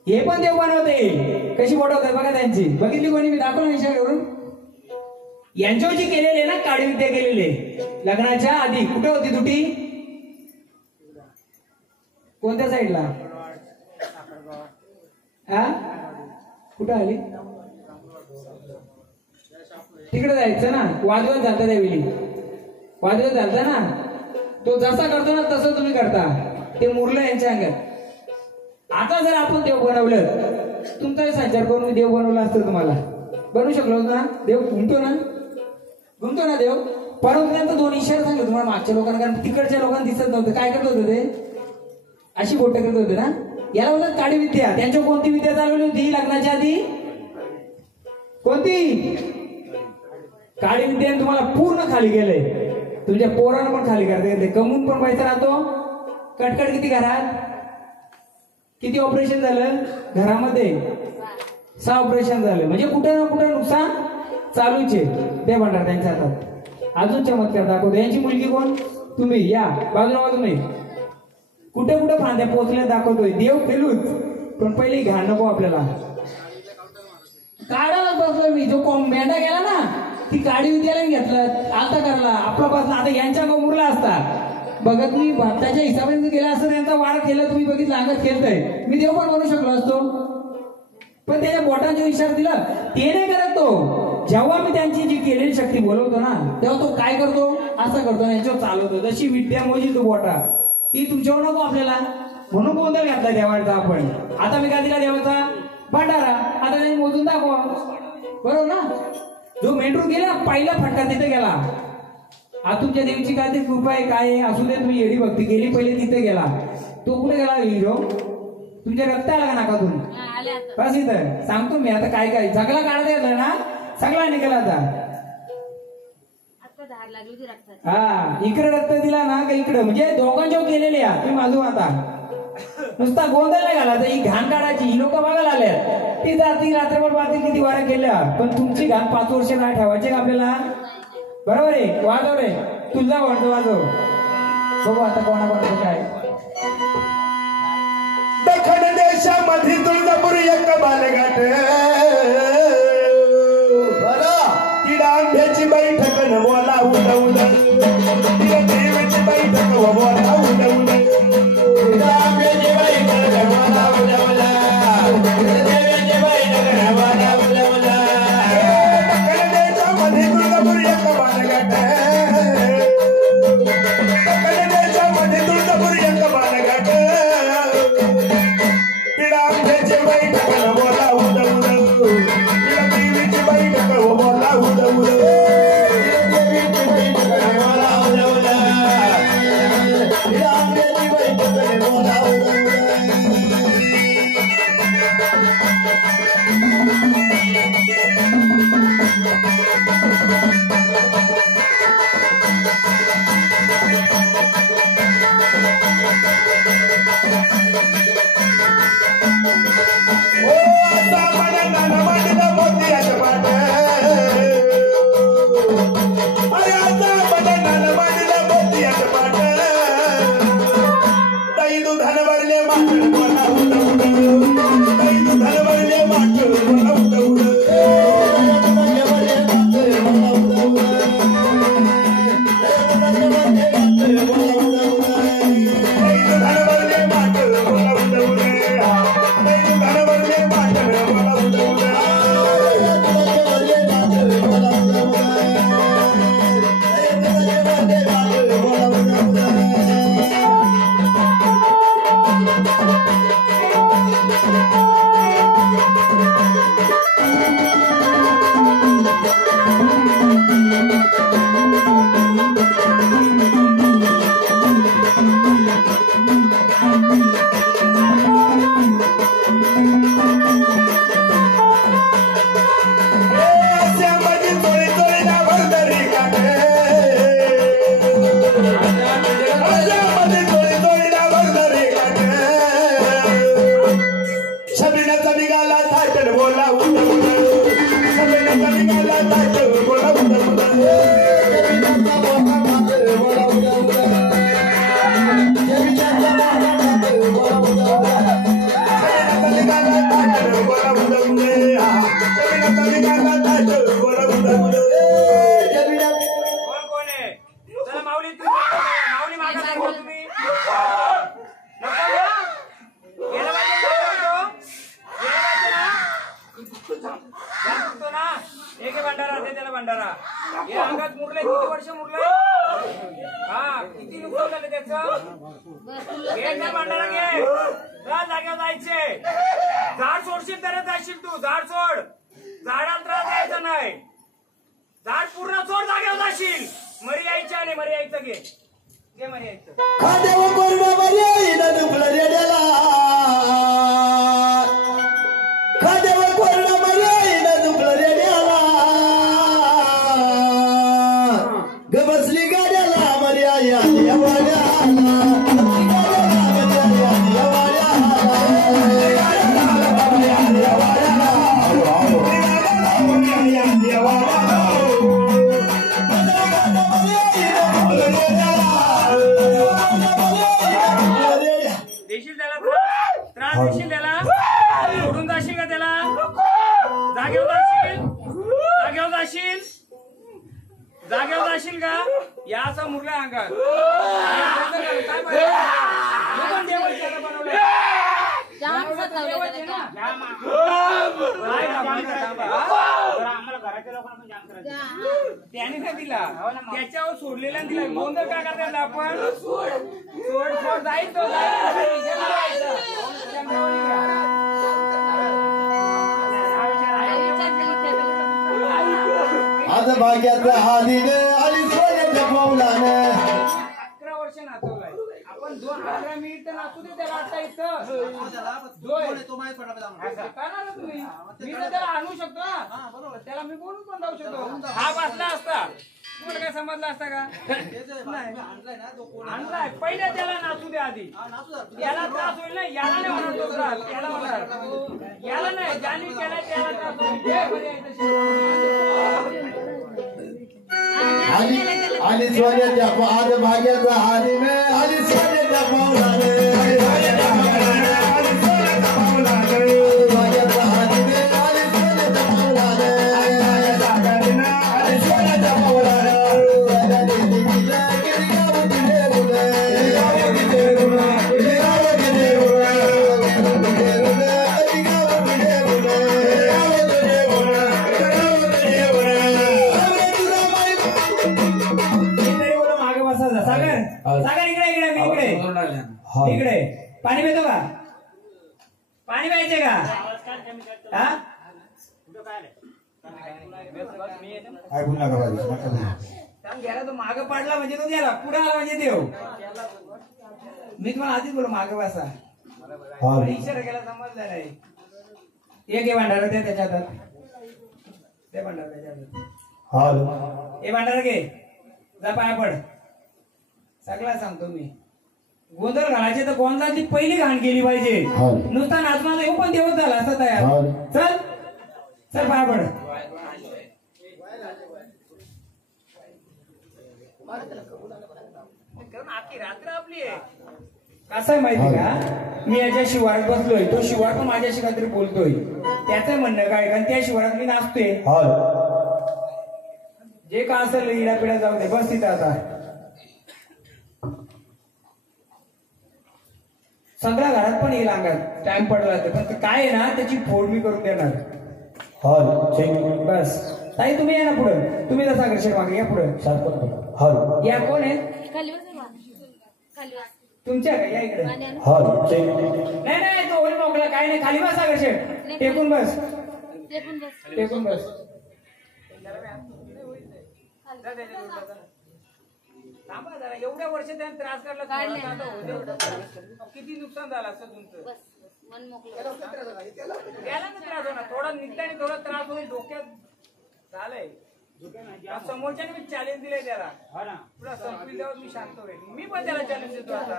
हे पण देव बनवता येईल. कशी बनवतात बघा त्यांची बघितली कोणी मी दाखवलं विषयावरून यांच्यावर जी केलेले ना काडी विद्या केलेले लग्नाच्या आधी कुठे होती तुटी कोणत्या साईडला हा कुठं आली तिकडे जायचं ना वादविवाद झालता त्यावेळी वादविवाद झालता ना तो जसा करतो ना तसं तुम्ही करता ते मुरलं यांच्या अंगात. आता जर आपण देव बनवलं तुमचा संचार करून मी देव बनवला असतं तुम्हाला बनवू शकलो ना. देव घुमतो ना देव परंतु त्यांचं 2 इशारे सांगले तुम्हाला मागच्या लोकांना कारण तिकडच्या लोकांना दिसत नव्हतं काय करत होतं ते अशी बोट करत होते ना. याला बोलतात काडी विद्या. त्यांच्या कोणती विद्या चालवली होती लग्नाच्या आधी कोणती काडी विद्याने तुम्हाला पूर्ण खाली गेलंय. तुमच्या पोरांना पण खाली करता येते कमवून पण पैसा राहतो. कटकट किती घरात किती ऑपरेशन झालं घरामध्ये 6 ऑपरेशन झालं म्हणजे कुठं ना कुठं नुकसान चालूच आहे. ते म्हणणार त्यांच्या हातात अजून चमत्कार दाखवतो. यांची मुलगी कोण तुम्ही या बाजूला तुम्ही कुठे कुठे फांद्या पोचल्या दाखवतोय देव फेलूच पण पहिले घाण नको आपल्याला. काढायला बसलो मी जो मेंढा गेला ना ती काडी विद्याला घेतलं आता करायला आपला बसला आता यांच्या मुरला असता बघा तुम्ही भक्ताच्या हिसाबाने गेला असतं त्यांचा वार केला तुम्ही बघितलं अंगात खेळतंय मी देव पण बनवू शकलो असतो पण त्याच्या बोटांचा इशारा दिला ते नाही करत तो. जेव्हा मी त्यांची जी केलेली शक्ती बोलवतो ना तेव्हा तो काय करतो असं करतो ना यांच्यावर चालवतो. जशी विद्या मोजी तो बोटा ती तुमच्यावर नको आपल्याला म्हणून गोंधळ घातला देवाचा आपण. आता मी काय दिला देवाचा भंडारा आता त्यांनी मोजून दाखवा बरोबर ना. जो मेंढरू गेला पहिला फटका तिथे गेला. आज तुमच्या देवीची काय ते कृपा आहे काय असू दे तुम्ही एडी भक्ती केली पहिले तिथे गेला तो कुठे गेला हिरो तुमच्या रक्त आला का नाकातून बस इथं सांगतो मी आता काय काय सगळा काढता येतं ना सगळा निघाला आता हा इकडे रक्त दिला ना का इकडे म्हणजे दोघांच्या केलेले तुम्ही माझू आता नुसता गोंधळ नाही घालायचा ही घाण काढायची ही लोक बघायला आल्या ती जाती रात्रभर पाहतील किती वाऱ्या केल्या पण तुमची घाण 5 वर्ष नाही ठेवायचे का आपल्याला बरोबर आहे वाजव रे तुझा वाजव वाजव बघू आता कोणाकोणाचं काय दखन देशामध्ये तुळजापूर एक बालघाट तिला आंब्याची बैठक न बोला उड उड तिला देवाची बैठक व बोला उड उड तिला आंब्याची बैठक न बोला उड उड देवाची बैठक न बोला उड उड दखन देशामध्ये तुळजापूर एक बालघाट दखन देशामध्ये तुळजापूर एक बालघाट तिला आंब्याची बैठक न बोला उड उड तिला देवीची बैठक व बोला उड उड तिला देवीची बैठक न बोला उड उड तिला आंब्याची बैठक न बोला उड उड त्याने नाही दिला त्याच्यावर सोडलेला दिला गोंधळ काय करता आपण सोड सोड जाईल तो आज भाग्याचं हादीनं आणि सोन्याच्या पावलानं 11 वर्ष नाचवलाय आपण 11 मिनिट नाचू दे त्याला आता इथं करणार ना तुम्ही. मी तर त्याला आणू शकतो ना, त्याला मी बोलून पण जाऊ शकतो. हा बसला असता तुम्हाला काय समजलं असता का? आणलाय पहिले त्याला नाचू दे आधी. याला त्रास होईल ना, याला नाही होणार तो त्रास, याला होणार. याला नाही, ज्याने केलाय त्याला त्रास होईल. आणि सोन्याच्या आज भाग्याचा हारी आणि सोन्याच्या पावलाने भाग्याचा हारी आणि सोन्याच्या पावलाने इकडे पाणी पितो का? पाणी प्यायचे का? गेला तो माग पडला म्हणजे तो गेला, पुढे आला म्हणजे देव. मी तुम्हाला आधीच बोल मागे बसा. इशारा केला समजला नाही. एक हे भांडारा द्या त्याच्या हातात, ते भांडारा त्याच्या हातात. हे भांडारा घे, जा पाया पड. सगळा सांगतो मी. गोंधळ घालायचे तर गोंधळाची पहिली घाण केली पाहिजे. नुसता नाचमाला येऊ पण देवच झाला असं तयार. चल चल पाया पड. आखी रात्र आपली आहे. कसं आहे माहिती का, मी याच्या शिवारात बसलोय, तो शिवार पण माझ्याशी काहीतरी बोलतोय. त्याचं म्हणणं काय, कारण त्या शिवारात मी नाचतोय. जे का असेल इडा पिढा जाऊ दे, बस तिथं आता. सगळ्या घरात पण येईल अंगात टाइम पडला तर, पण काय आहे ना त्याची फोड मी करून देणार. बस ताई तुम्ही या ना पुढं, तुम्ही जसा आकर्षण मागे या पुढं. या कोण आहे तुमच्या का? या इकडे. नाही नाही तो होईल मोकळा, काय नाही. खाली बस आकर्षण, टेकून बस, टेकून बस. थांबा जरा, एवढ्या वर्ष त्याने त्रास काढला, किती नुकसान झालं असतं तुमचं. त्याला ना त्रास होणार, थोडा निघताना थोडा त्रास होईल, डोक्यात झालंय. समोरच्याने मी चॅलेंज दिलंय त्याला, तुला संपली तेव्हा मी शांत होईल. मी पण त्याला चॅलेंज देतो आता,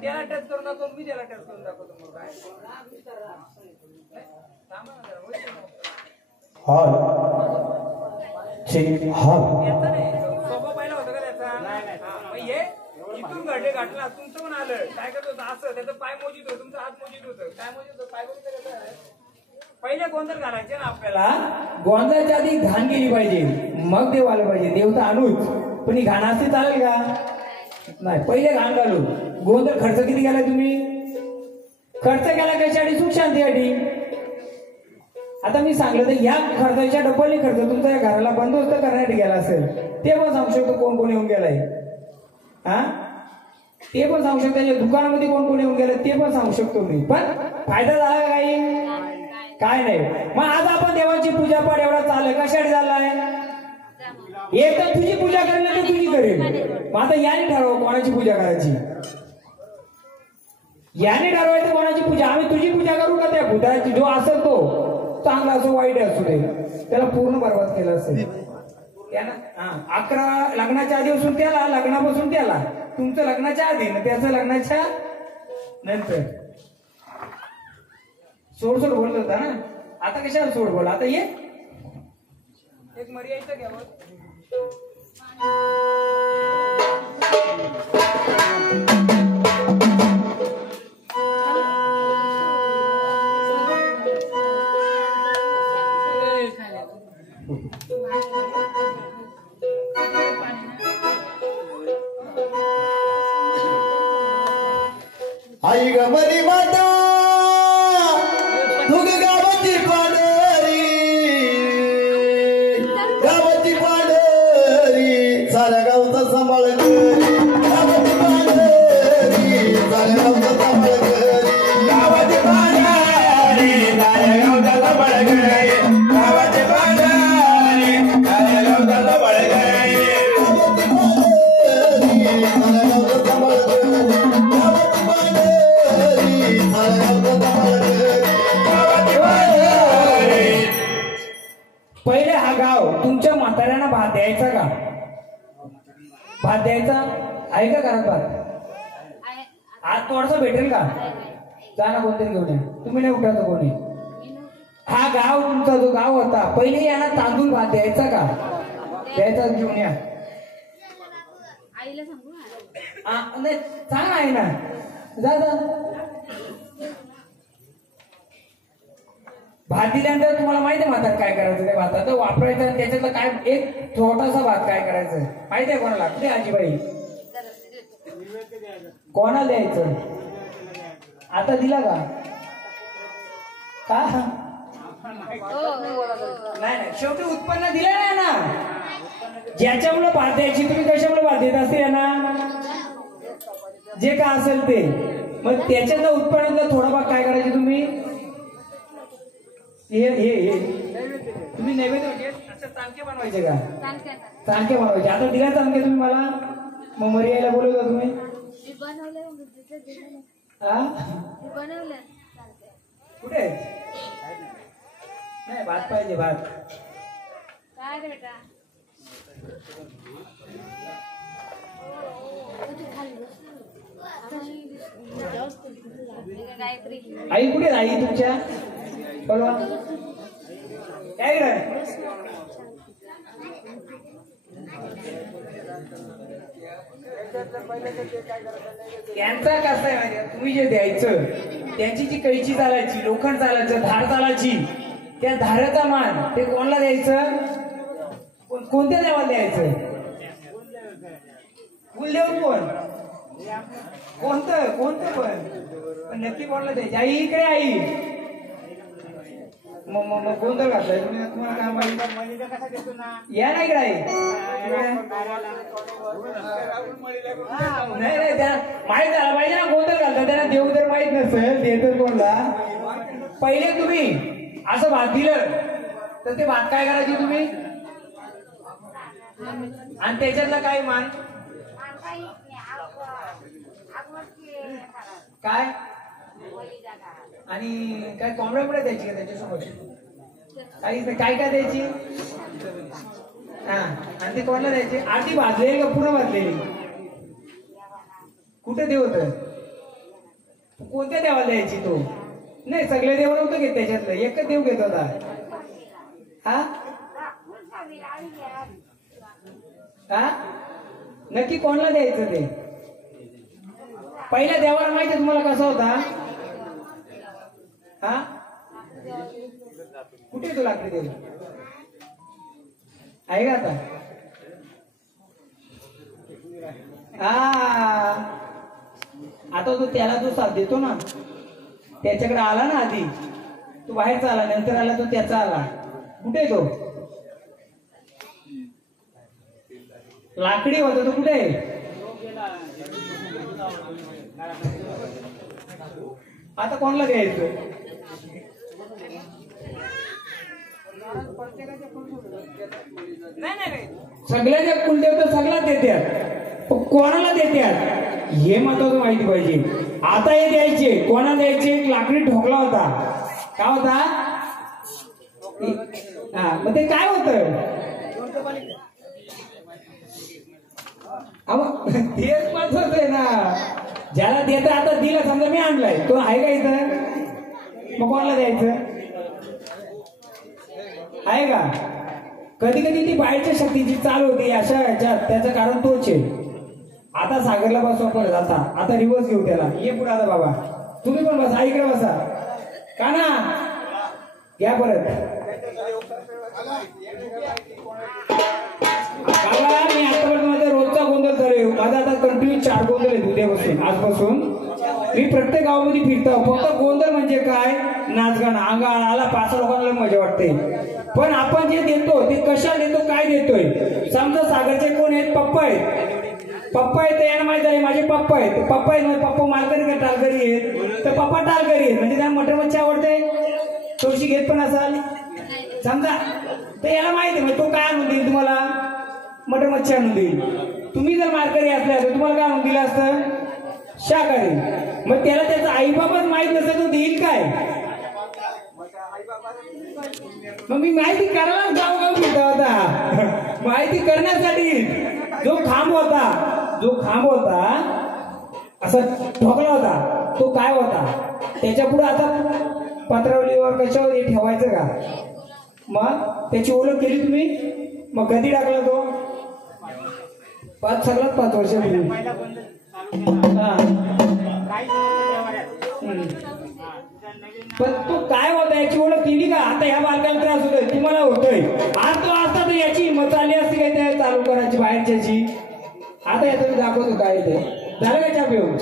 त्याला टच करून दाखव, मी त्याला टच करून दाखवतो. मग काय थांबा ना जरा, याचा नाही स्वभाव पाहिला होता का त्याचा? हे इथून घडले घातला, तुमचं पण आलं. काय करत होतं असं, त्याचं पाय मोजित होतं, तुमचं हात मोजित होतं. काय मोजित होतं? पाय मोजित. पहिले गोंधळ घालायचे ना आपल्याला, गोंधळाच्या आधी घाण केली पाहिजे, मग देव आलं पाहिजे. देव तर आणूच, पण ही घाण असते चालेल का? नाही, पहिले घाण घालू. गोंधळ खर्च किती केला तुम्ही? खर्च केला कशासाठी? सुख शांतीसाठी. आता मी सांगलं तर या खर्चाच्या डबलने खर्च तुमचा या घराला बंदोबस्त करण्यासाठी गेला असेल, ते पण सांगू शकतो कोण कोण येऊन गेलाय. ते पण सांगू शकतो. त्याच्या दुकानामध्ये कोण कोण येऊन गेलं ते पण सांगू शकतो मी. पण फायदा झाला का काही? काय नाही. मग आज आपण देवाची पूजा पाठ एवढा चालू कशासाठी झालाय? एक तर तुझी पूजा करेल तर तुझी करेल. मग आता याने ठरव कोणाची पूजा करायची. याने ठरवायचं कोणाची पूजा. आम्ही तुझी पूजा करू का त्या भूताची? जो असेल तो चांगला असो वाईट असू दे, त्याला पूर्ण बरबाद केलं असेल. त्यानं 11 लग्नाच्या आधीपासून त्याला, लग्नापासून त्याला, तुमचं लग्नाच्या आधी ना त्याचं लग्नाच्या नंतर. सोड सोड बोलत होता ना, आता कशाला सोड बोल. आता ये एक मर्यादा घ्यावं. आई गमरी माता तुग गावाची पाडरी, गावाची पाडरी, साऱ्या गावचा सांभाळ करी. गावाची पाडरी, साऱ्या गावचा सांभाळ करी. गावाची पाडरी, साऱ्या गावचा सांभाळ करी. गावाची पाडरी, साऱ्या गावचा सांभाळ करी. गावाची पाडरी, साऱ्या गावचा सांभाळ करी. गावाची पाडरी. द्यायचा का? भात द्यायचा आहे का घरात भात? आज थोडासा भेटेल का? जा ना कोणतरी घेऊन या. तुम्ही नाही उठायचं कोणी. हा गाव तुमचा जो गाव होता पहिले यांना तांदूळ भात द्यायचा का? द्यायचा घेऊन या. आईला सांगू ना. नाही सांग आहे ना. जा जा. भात दिल्यानंतर तुम्हाला माहिती आहे भातात काय करायचं? त्या भातात वापरायचं आणि त्याच्यातलं काय एक छोटासा भात काय करायचं माहिती आहे कोणाला? कुठे आजीबाई? कोणाला द्यायचं? आता दिला का? का नाही नाही शेवटी उत्पन्न दिलं नाही ना. ज्याच्यामुळे भात द्यायची तुम्ही कशामुळे भात देत असते ना? जे का असेल ते मग त्याच्यातलं उत्पन्नातलं थोडा भाग काय करायचे तुम्ही? हे तुम्ही नैवेद्य म्हणजे असं चाणके बनवायचे का? चाणके बनवायचे. आता दिला चाणके तुम्ही मला मग मर्याला बोलवता तुम्ही? कुठे नाही भात पाहिजे भात. काय बेटा आई कुठे आई तुमच्या? बोलवा काय रे? त्यांचा कसं आहे माहिती? तुम्ही जे द्यायचं त्यांची जी कैची चालायची लोखंड चालायचं धार चालायची त्या धाराचा मान ते कोणाला द्यायचं? कोणत्या देवाला द्यायचं? कुलदेव कोण? कोणतं कोणतं पण नक्की कोणाला द्यायचं? आई इकडे आई. मग गोंधळ घातलाय तुम्ही. तुम्हाला काय माहिती? या ना इकडे आई. नाही नाही त्या माहित झाला पाहिजे ना गोंधळ घालता. त्यांना देव जर माहित नसेल देत कोणला पहिले तुम्ही असं भात दिलं तर ते भात काय करायचे तुम्ही? आणि त्याच्यातला काय मान काय आणि काय कोंबड्या पुढे द्यायची का त्याच्यासोबत? काही काय काय द्यायची? हा आणि ते कोणाला द्यायचे? आधी भाजलेली का पुन्हा भाजलेली? कुठे देव होत? कोणत्या देवाला द्यायची तो? नाही सगळे देव नव्हतं घेत त्याच्यातलं एकच देव घेत होता. हा हा नक्की कोणाला द्यायचं ते? पहिल्या देवाला माहिती तुम्हाला कसा होता? हा कुठे तो लाकडी देव आहे का आता? हा आता तो त्याला जो साथ देतो ना त्याच्याकडे आला ना आधी तो बाहेरचा आला नंतर आला तो त्याचा आला. कुठे तो लाकडी होता तो कुठे? आता कोणाला द्यायचं? सगळ्याच्या कुलदेव तर सगळ्यात देतात कोणाला देतात हे महत्वाचं माहिती पाहिजे. आता हे द्यायचे कोणाला द्यायचे? एक लाकडी ठोकला होता. काय होता? हा मग ते काय होत? तेच महत्वाचं आहे ना. ज्याला देत आता दिला समजा मी आणलाय तो आहे का इथं? मग कोणाला द्यायचं? आहे का? कधी कधी ती बाहेरच्या शक्तीची चाल होती अशा ह्याच्यात त्याचं कारण तोच आहे. आता सागरला बसवा परत. आता रिवर्स घेऊ त्याला. ये पुढे आता बाबा तुम्ही पण बसा इकडे बसा का ना घ्या परत. मी आतापर्यंत माझा रोजचा गोंधळ चालू. माझा आता कंटिन्यू 4 गोंधळ आहेत उद्यापासून आजपासून. मी प्रत्येक गावामध्ये फिरतो. फक्त गोंधळ म्हणजे काय? नाचगाणं अंगाला आला 5 लोकांना मजा वाटते. पण आपण जे देतो ते कशा देतो काय देतोय? समजा सागरचे कोण आहेत? पप्पा आहेत. पप्पा आहेत यांना माहित आहे माझे पप्पा आहेत. पप्पा आहेत पप्पा मालकरी का टालकरी आहेत? तर पप्पा टालकरी आहेत म्हणजे त्यांना मटर मच्छी आवडते. थोडीशी घेत पण असाल समजा तर याला माहिती आहे तो काय आणून देईल तुम्हाला? मटर मच्छी आणून देईल. तुम्ही जर मालकरी असल्या तर तुम्हाला काय आणून दिलं असतं? शाकाहारी. मग त्याला त्याचा आईबाबाच माहित नसेल तो देईल काय? मग मी माहिती करायला गावगाव फिरता होता माहिती करण्यासाठी जो खांब होता असा ठोकला होता तो काय होता त्याच्या पुढे आता पत्रावलीवर कशावर हे ठेवायचं का मग त्याची ओळख केली तुम्ही मग कधी टाकला तो 5 वर्षापूर्वी हा पण तो काय होता याची ओळख केली का आता ह्या बालकाला त्रास होतोय तुम्हाला होतोय आज तो असता तर याची हिंमत आली असती काय त्या चालू करायची बाहेरच्याची आता याचं मी दाखवतो काय ते झालं का चहा पिऊन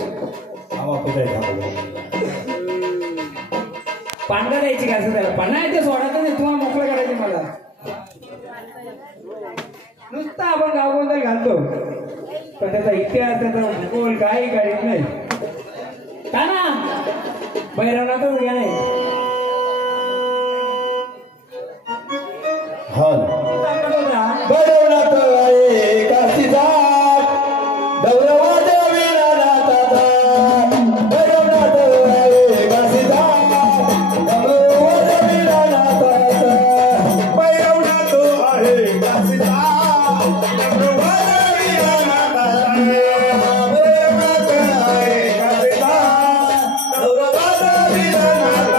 पांढरा द्यायची का असं त्याला पांढरा येते सोडायचं नाही तुम्हाला मोकळं करायचं मला नुसतं आपण गाव गोंधळ घालतो पण त्याचा इतिहास त्याचा भूगोल काही काढत नाही का ना बैरवणातच घ्या नाही बैरवनाथ आहे काशीचा दौरवाद विरानाचा बैरवनाथ आहे काशीचा दौरवाद विरानाचा बैरवनाथ आहे काशीचा दौरवाद विरानाचा बैरवनाथ आहे काशीचा दौरवाद विरानाचा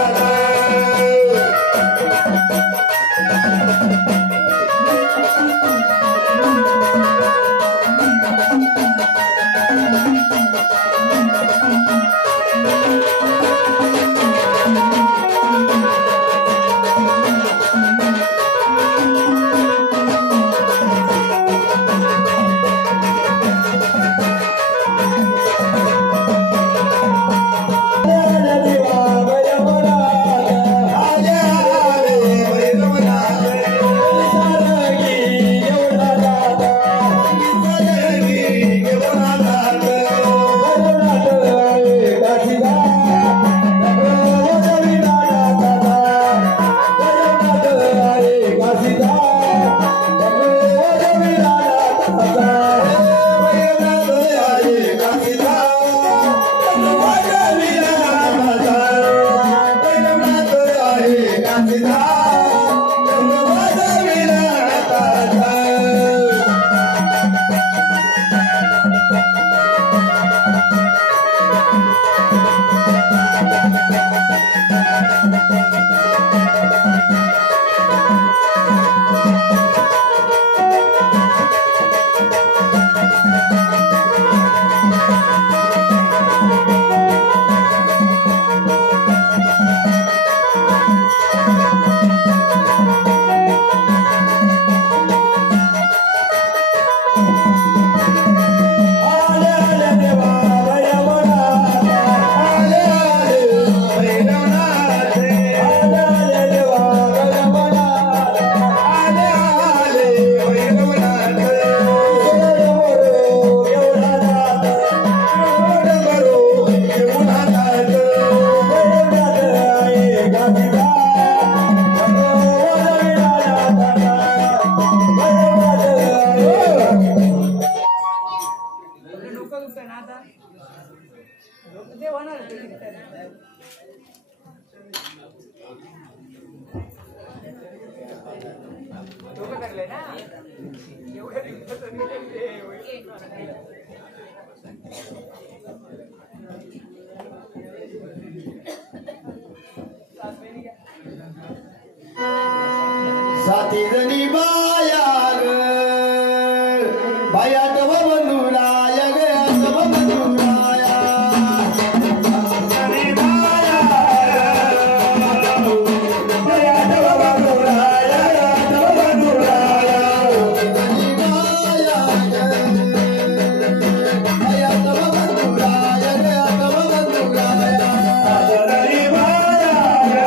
साथी जणी बाया ग बाया तव बंधुराया ग तव बंधुराया जणी बाया बाया तव बंधुराया तव बंधुराया जणी बाया ग बाया तव बंधुराया ग तव बंधुराया जणी बाया ग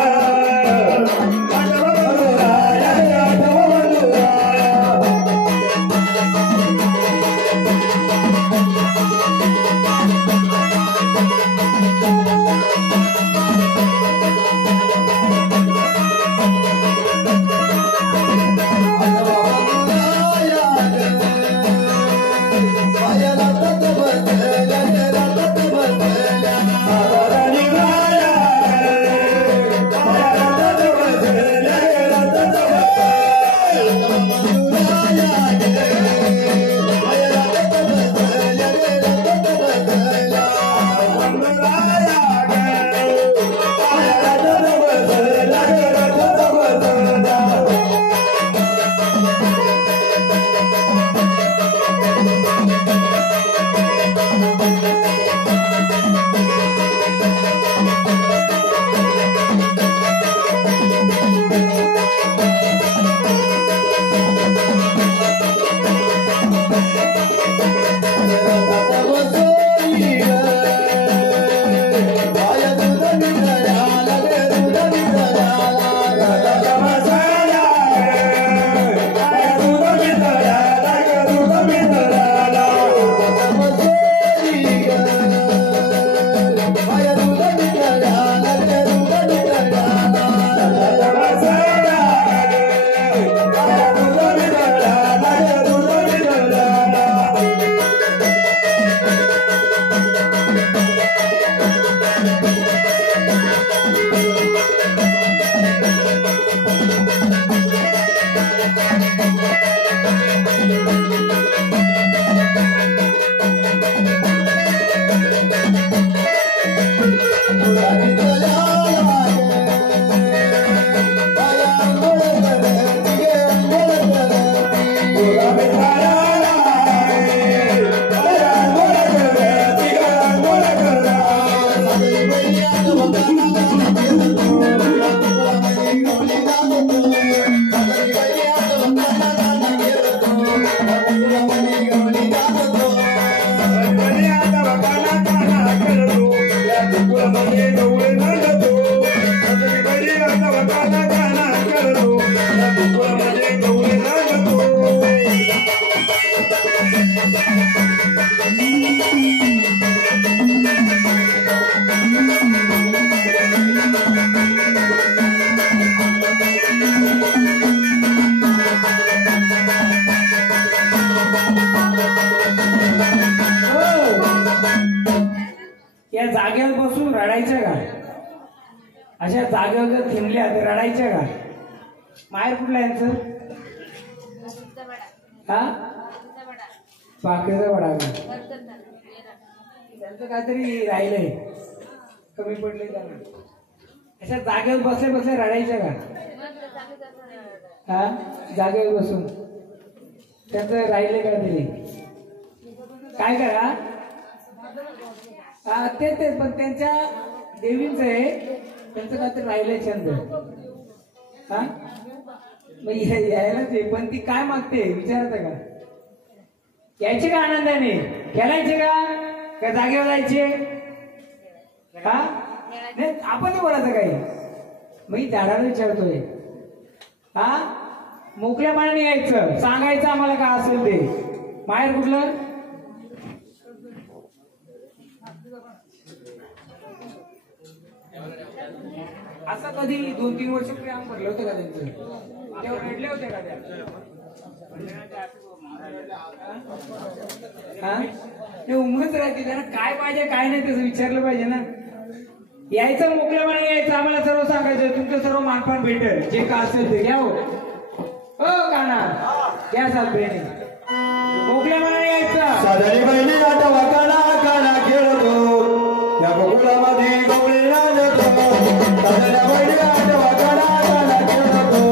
या जागेवर बसून रडायच्या का? अशा जागेवर जर थिंबल्या तर रडायच्या का? माहेर कुठला यांचं? हा पाकेचा वडा. त्यांचं काहीतरी राहिलंय, कमी पडले त्यांना. अशा जागेवर बसले बसले रडायच्या का? हा जागेवर बसून त्यांचं राहिले का तरी? काय करा ते पण त्यांच्या देवींच आहे, त्यांचं काहीतरी राहिलंय छंद. हा मग यायलाच आहे, पण ती काय मागते विचारता का? यायचे का आनंदाने? खेळायचे का जागेवर जायचे? हा नाही आपण नाही बोलायचं काही. मी झाडाला विचारतोय. हा मोकळ्या मनाने यायचं, सांगायचं आम्हाला काय असेल ते. माहेर कुठलं? असं कधी 2-3 वर्ष पूर्वी आम्ही भरलं होतं का त्यांचं? तेव्हा रडले होते का त्या? ते उमरच राहते. त्यांना काय पाहिजे काय नाही त्याचं विचारलं पाहिजे ना. यायचं मोकळ्या मनाने यायचं, आम्हाला सर्व सांगायचं, तुमचं सर्व मानपान भेटेल, जे का असेल ते घ्या. हो काना घ्या साहेब, मोकळ्या मनाने यायचं. साधारी बहिणी आठवा काना काना खेळतो या गोकुळामध्ये गवळी नाचतो. साधाऱ्या बहिणी आठवा काना काना खेळतो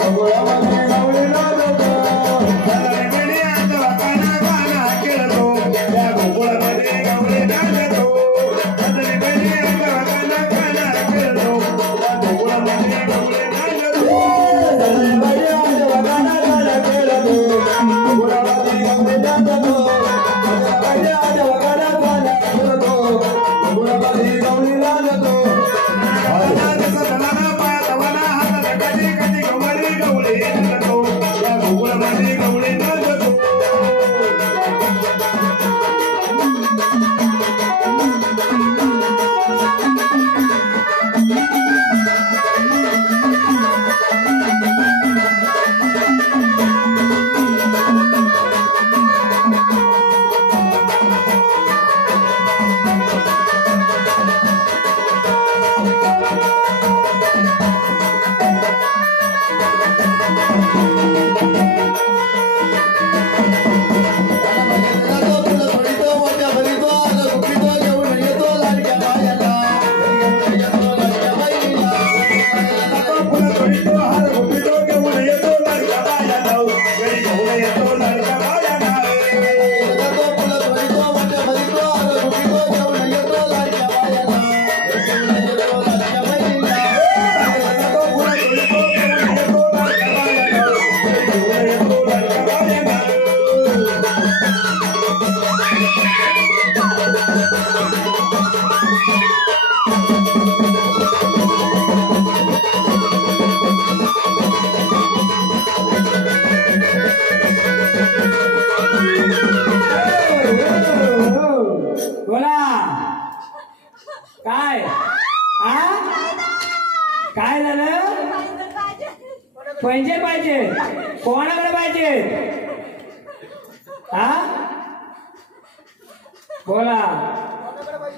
गोकुळामध्ये गवळी नाचतो. साधारी बहिणी आठवा काना काना खेळतो या गोकुळामध्ये गवळी नाचतो. साधारी बहिणी आठवा काना काना खेळतो या गोकुळामध्ये गवळी नाचतो. साधारी बहिणी आठवा काना काना खेळतो गोकुळामध्ये गवळी नाचतो. काय झालं? पैसे पाहिजे. कोणाकडे पाहिजे? हा बोला.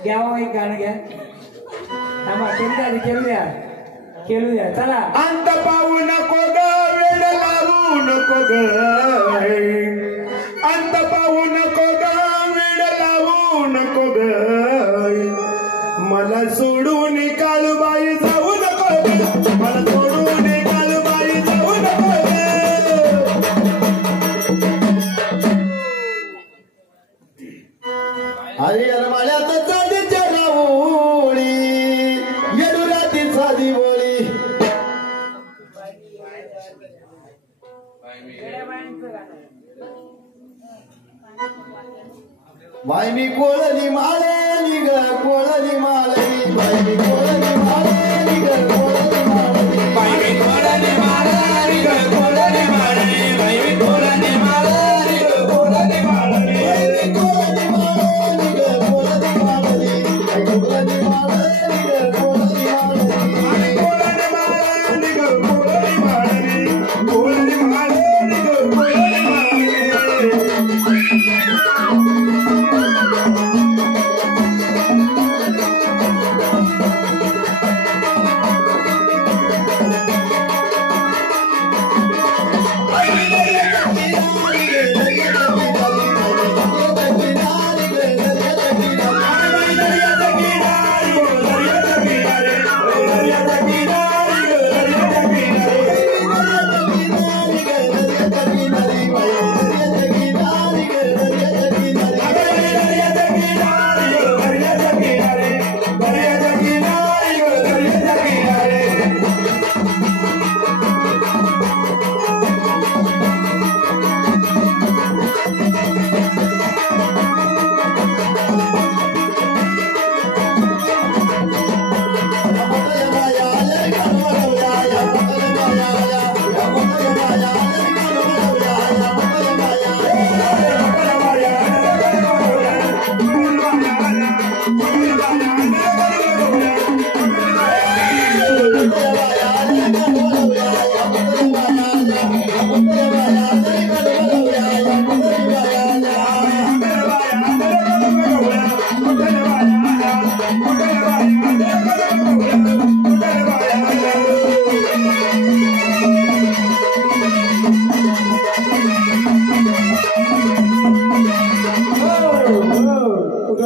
घ्या एक गाणं घ्या. खेळू द्या चला. अंत पाहू नको ग वेळ लावू नको ग. अंत पाहू नको ग वेळ लावू नको ग. मला सोडून काळूबाई जाऊ नको ग. मला सोडून काळूबाई जाऊ नको ग. अरे माळ्यात चांदीच्या राऊळी येडुराती साधी बोळी. बाई मी कोळली माळली ग कोळली माळली. बाई मी कोळली माळली ग कोळली माळली. बाई मी कोळली माळली ग कोळली माळली. बाई मी कोळली माळली ग कोळली माळली.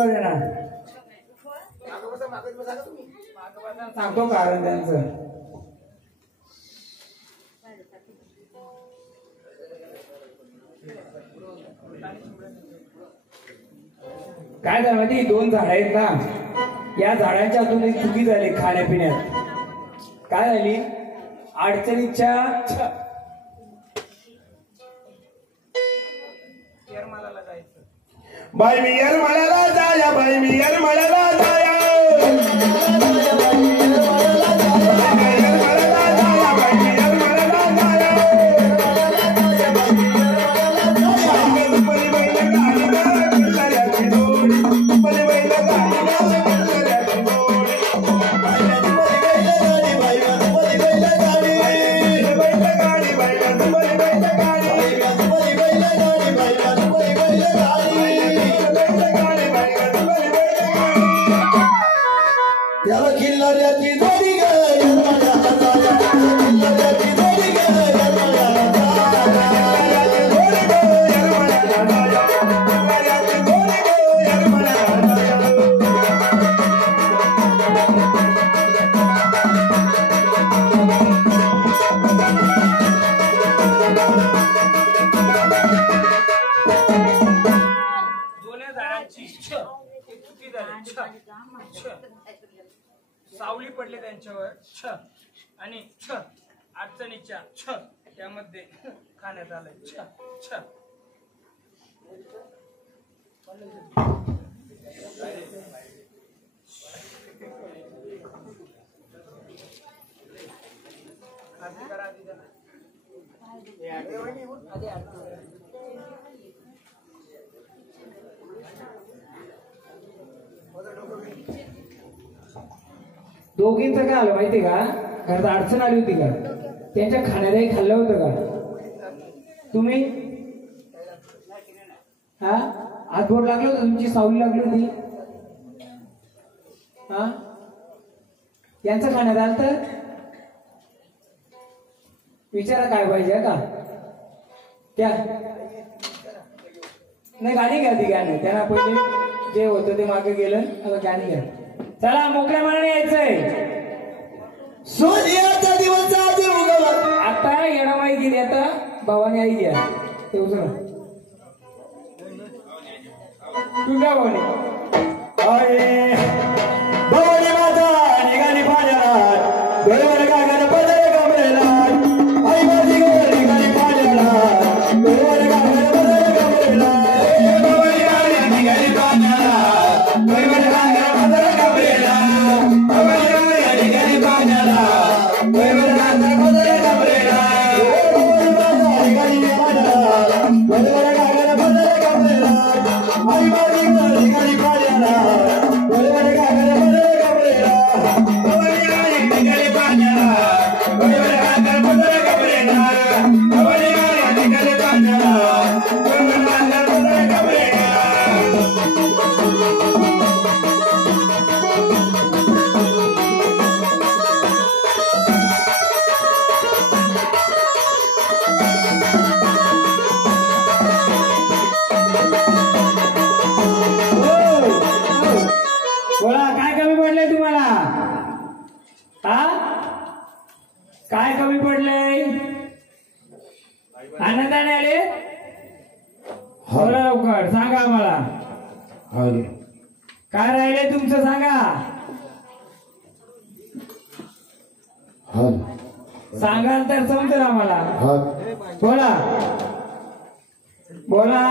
उठवा दे ना. सांगतो कारण त्यांचं. काय झालं माहिती, 2 झाडं आहेत ना, या झाडांच्या अजून एक चुकी झाली खाण्यापिण्यात. काय झाली, अडचणीच्या बाई मी येरमाळ्याला जाया, बाई मी येरमाळ्याला जाया. सावली पडले त्यांच्यावर छ आणि छ अडचणीच्या छ त्यामध्ये खाण्यात आलंय छ छ. दोघींचं काय आलं माहितीये का, घरात अडचण आली होती का, त्यांच्या खाण्यालाही खाल्लं होतं का तुम्ही? हा, हातबोट लागलं होतं, तुमची सावली लागली होती. हा, यांचं खाण्यात आलं तर विचारा काय पाहिजे का त्या. नाही गाणी घ्या, ती गाणी त्यांना पहिले जे होतं ते मागे गेलं, आता गाणी घ्या. चला मोकळ्या मनाने यायचंय. सोन्याचा दिवस आधी उगवला. आता येणामाई गेली, आता भावाने आई घ्या ते उचला. तुझ्या भावाने अरे भवानी माता निघाली पाण्यात, बरोबर कागद पदर गमरेला. आई माझी गो निघाली पाण्यात, बरोबर कागद पदर गमरेला. भवानी माता निघाली पाण्यात, बरोबर कागद पदर गमरेला. भवानी माता निघाली पाण्यात, बरोबर कागद पदर गमरेला. भवानी माता निघाली पाण्यात, बरोबर कागद पदर गमरेला. आई माझी गो निघाली पाण्यात, बरोबर कागद पदर गमरेला. भवानी आई निघाली पाण्यात, बरोबर कागद पदर गमरेला. भवानी आई निघाली पाण्यात, बरोबर कागद पदर गमरेला. बोला काय कमी पडलंय तुम्हाला? हा, काय कमी पडलंय? आनंदाने आले? बोला लवकर, सांगा आम्हाला काय राहिले तुमचं, सांगा. सांगाल तर समजेल आम्हाला. बोला बोला,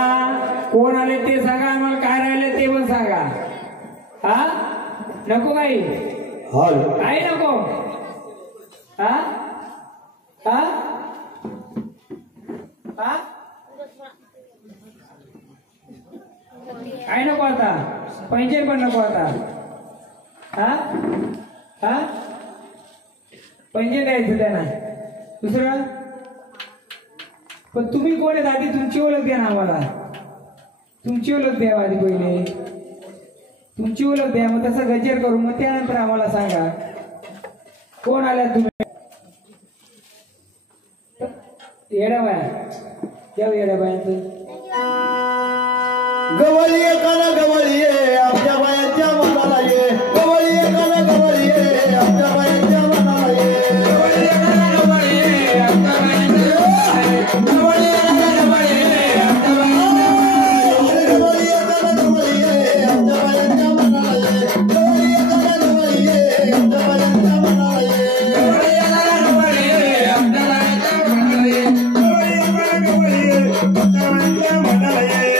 कोण आले ते सांगा आम्हाला, काय राहिले ते पण सांगा. हा, नको काही, काही नको. हा हा हा, काय नको आता, पैंजण पण नको आता. हा हा, पैंजण द्यायचं त्यांना. दुसरं पण तुम्ही कोण आहेत आधी तुमची ओळख द्या ना आम्हाला. तुमची ओळख द्या आधी, पहिले तुमची ओळख द्या, मग तसं गजर करू, मग त्यानंतर आम्हाला सांगा कोण आल्या तुम्ही. येड्या बाया, त्या येड्या बायांचं गवळी एकाला गवळी ये आमच्या बायांच्या मनाला ये गवळी एकाला गवळी ये आमच्या बायांच्या मनाला ये गवळी एकाला गवळी ये आमच्या बायांच्या गवळी एकाला गवळी ये आमच्या बायांच्या गवळी एकाला गवळी ये आमच्या बायांच्या मनाला ये गवळी एकाला गवळी ये आमच्या बायांच्या मनाला ये गवळी एकाला गवळी ये आमच्या बायांच्या मनाला ये गवळी एकाला गवळी ये आमच्या बायांच्या मनाला ये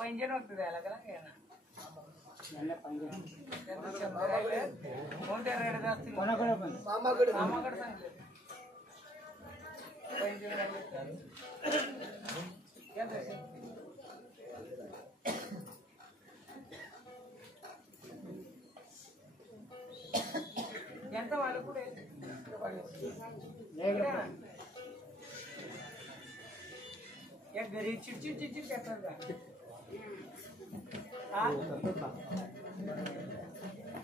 पैंजण वक्त द्यायला का कोणत्या रेट असतील कोणाकडे पण मामाकडे सांगितलं यांचा वाला कुठे या घरी चिडचिड चिडचिड करतात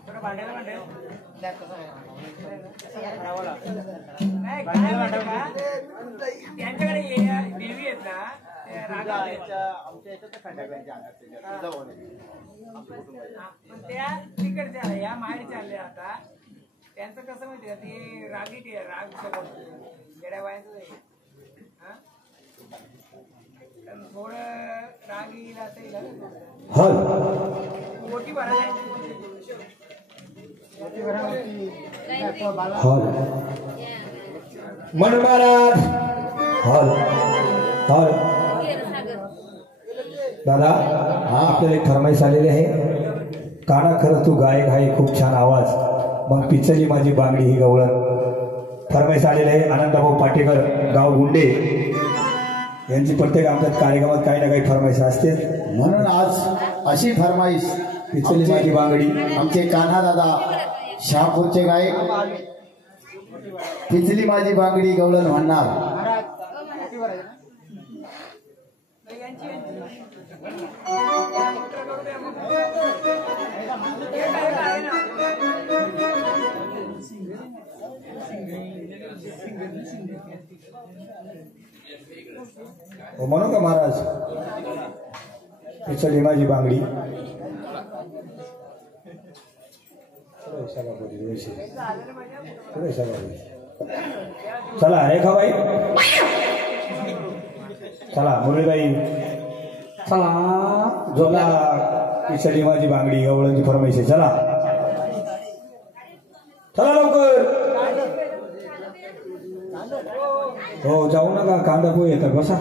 का भांडेल भांडेल त्यांच्याकडे देवी आहेत ना पण त्या तिकडच्या या माहेर चालल्या आता त्यांचं कसं माहिती का ते रागीट आहे राग गेड्या बायांचं थोडं राग येईल असेल मोठी मन महाराज हॉल हॉल दादा आपल्याला एक फरमाईश आलेली आहे काना खरंच तू गायक आहे खूप छान आवाज मग पिचली माझी बांगडी ही गवळण फरमाईश आलेली आहे आनंदभाऊ पाटेकर गाव गुंडे यांची प्रत्येक आमच्या कार्यक्रमात काही ना काही फरमाईश असते म्हणून आज अशी फरमाईश पिचली माझी बांगडी आमचे कान्हा दादा शहापूरचे गायक पिचली माझी बांगडी गवळण म्हणणार म्हणू का महाराज पिचली माझी बांगडी चला रेखा बाई चला मुरलीबाई चला झोला पिचली माझी बांगडी गवळणची फरमाईश चला चला लवकर हो जाऊ नका कांदा पोहे येतात बसा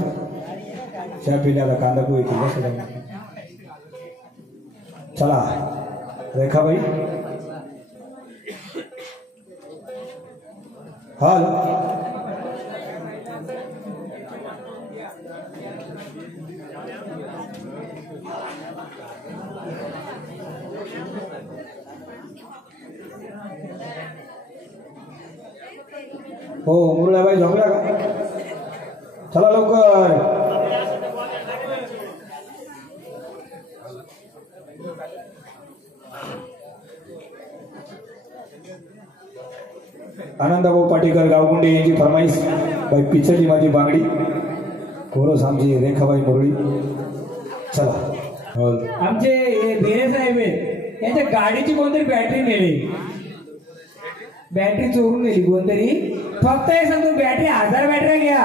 चहा पिण्याला कांदा पोहे किंवा सगळं. चला रेखाबाई हाल हो मुरळ्याबाई झोपल्या का? चला लवकर. आनंदभाऊ पाटीकर गावकुंडे यांची फरमाईश. बाई पिचली माझी बांगडी. कोरस आमची रेखाबाई मुरळी. चला आमचे भेरे साहेब आहेत, यांच्या गाडीची कोणतरी बॅटरी नेली, बॅटरी चोरून नेली कोणतरी. फक्त हे सांगतो बॅटरी 1000 बॅटऱ्या घ्या.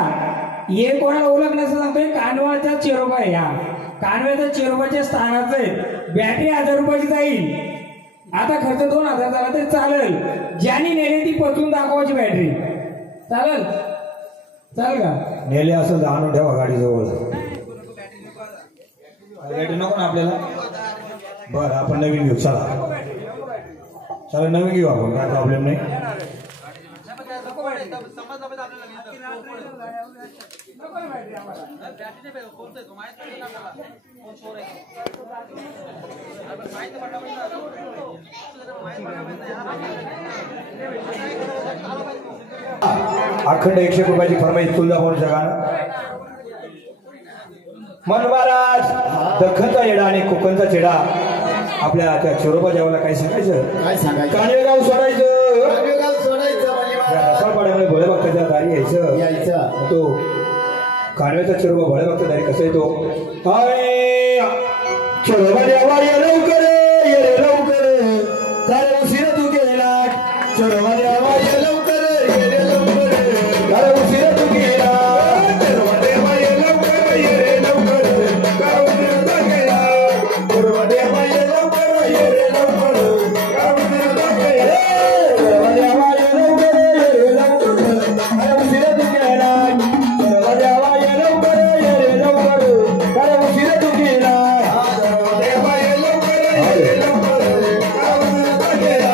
हे कोणाला ओळख नसतं सांगतोय कानवाचा चेरोबा आहे. या कानव्याच्या चेरोबाच्या स्थानाचं आहे. बॅटरी 1000 रुपयाची जाईल. आता खर्च 2000 झाला तरी चालेल. ज्यांनी नेली ती पचवून दाखवायची बॅटरी. चालेल चालेल का? नेले असं आणून ठेवा गाडीजवळ. बॅटरी नको ना आपल्याला. बरं आपण नवीन घेऊ. चला चला नवीन घेऊ आपण, काय प्रॉब्लेम नाही. अखंड 100 रुपयाची फरमाईश तुळजाभवानीच्या गाणं. मन महाराज दख्खनचा येडा आणि कोकणचा चेडा आपल्या त्या चोरोबा जेवायला काय सांगायचं? काय सांगायचं? कानेगाव सोडायचं. कानेगाव सोडायचं म्हणजे रसाळपाड्यामध्ये भोळे भक्ताच्या दारी यायचं. तो कानव्याचा चोरोबा भोळे भक्त दारी कसा येतो? चोरोबा देवा ये लवकर, ये रे लवकर, कारण उशीर तू गेला. चोरोबा देवा ये लवकर, ये रे लवकर, कारण उशीर तू गेला. चोरोबा देवा ये लवकर, ये रे लवकर, कारण उशीर तू गेला. चोरोबा देवा ये लवकर, ये रे लवकर, कारण उशीर तू गेला. चोरोबा देवा ये लवकर, ये रे लवकर, कारण उशीर तू गेला. चोरोबा देवा ये लवकर, ये रे लवकर, कारण उशीर तू गेला. चोरोबा देवा ये लवकर, ये रे लवकर, कारण उशीर तू गेला.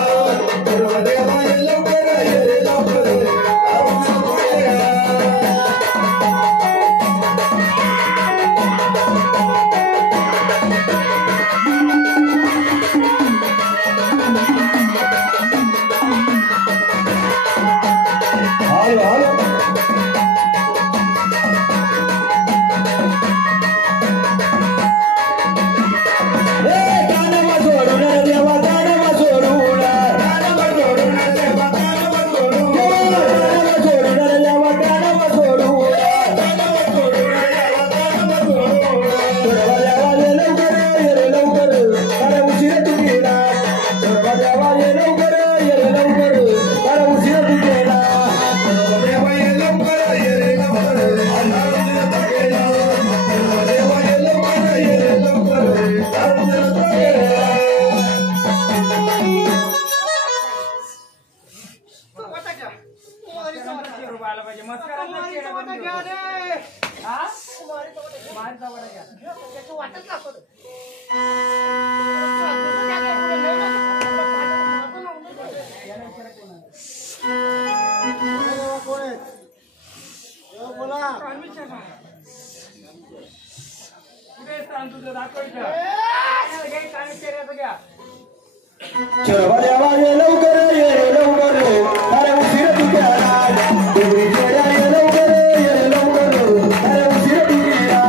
चोरोबा देवा ये लवकर, ये रे लवकर, कारण उशीर तू गेला. हालो हालो गाणं सोडून देवा गाणं सोडून गाणं सोडून देवा गाणं सोडून गाणं सोडून देवा गाणं सोडून गाणं सोडून देवा गाणं सोडून चोरोबा देवा ये लवकर ये रे लवकर कारण उशीर तू गेला. चोरोबा देवा ये लवकर ये रे लवकर कारण उशीर तू गेला. चोरोबा देवा ये लवकर ये रे लवकर कारण उशीर तू गेला. चोरोबा देवा ये लवकर ये रे लवकर कारण उशीर तू गेला. चेरोबा आला पाहिजे. मस्कराचा चेहरा पण घेऊ. हा? मारीचा वडा घ्या. कुठे स्थान तुझं दाखवायचं? चेहऱ्याचं घ्या. चोरोबा देवा ये लवकर ये रे लवकर कारण उशीर तू गेला. डोंगरी चेहऱ्या ये लवकर ये रे लवकर कारण उशीर तू गेला.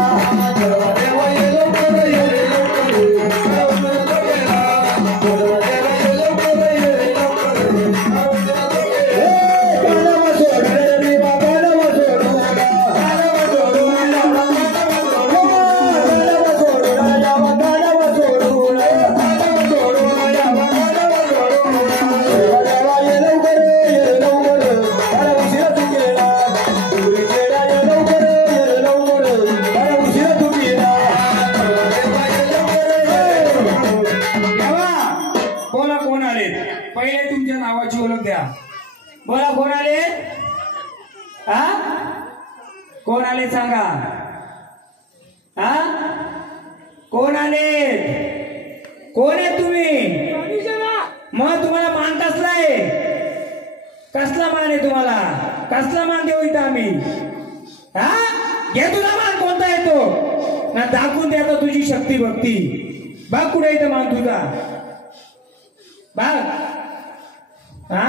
चोरोबा देवा ये लवकर ये रे लवकर कारण उशीर तू गेला. चोरोबा देवा ये लवकर ये रे लवकर कारण उशीर तू गेला. गाणं सोडून रे देवा गाणं सोडून गाणं सोडून गाणं सोडून गाणं सोडून देवा गाणं सोडून गाणं सोडून देवा गाणं सोडून. चोरोबा देवा ये लवकर ये रे लवकर कारण उशीर तू गेला. डोंगरी चेहऱ्या ये लवकर ये रे लवकर कारण उशीर तू गेला. चोरोबा देवा ये लवकर. देवा बोला कोण आले? पहिले तुमच्या नावाची ओळख द्या. बोला कोण आले? हा कोण आले सांगा. हा कोण आले कोण आहे तुम्ही मग तुम्हाला मान कसला आहे कसला मान आहे तुम्हाला कसला मान देऊ इथं आम्ही हा घे तुला मान कोणता येतो ना दाखवून दे आता तुझी शक्ती भक्ती बघ कुठे इथं मान तुझा बघ हा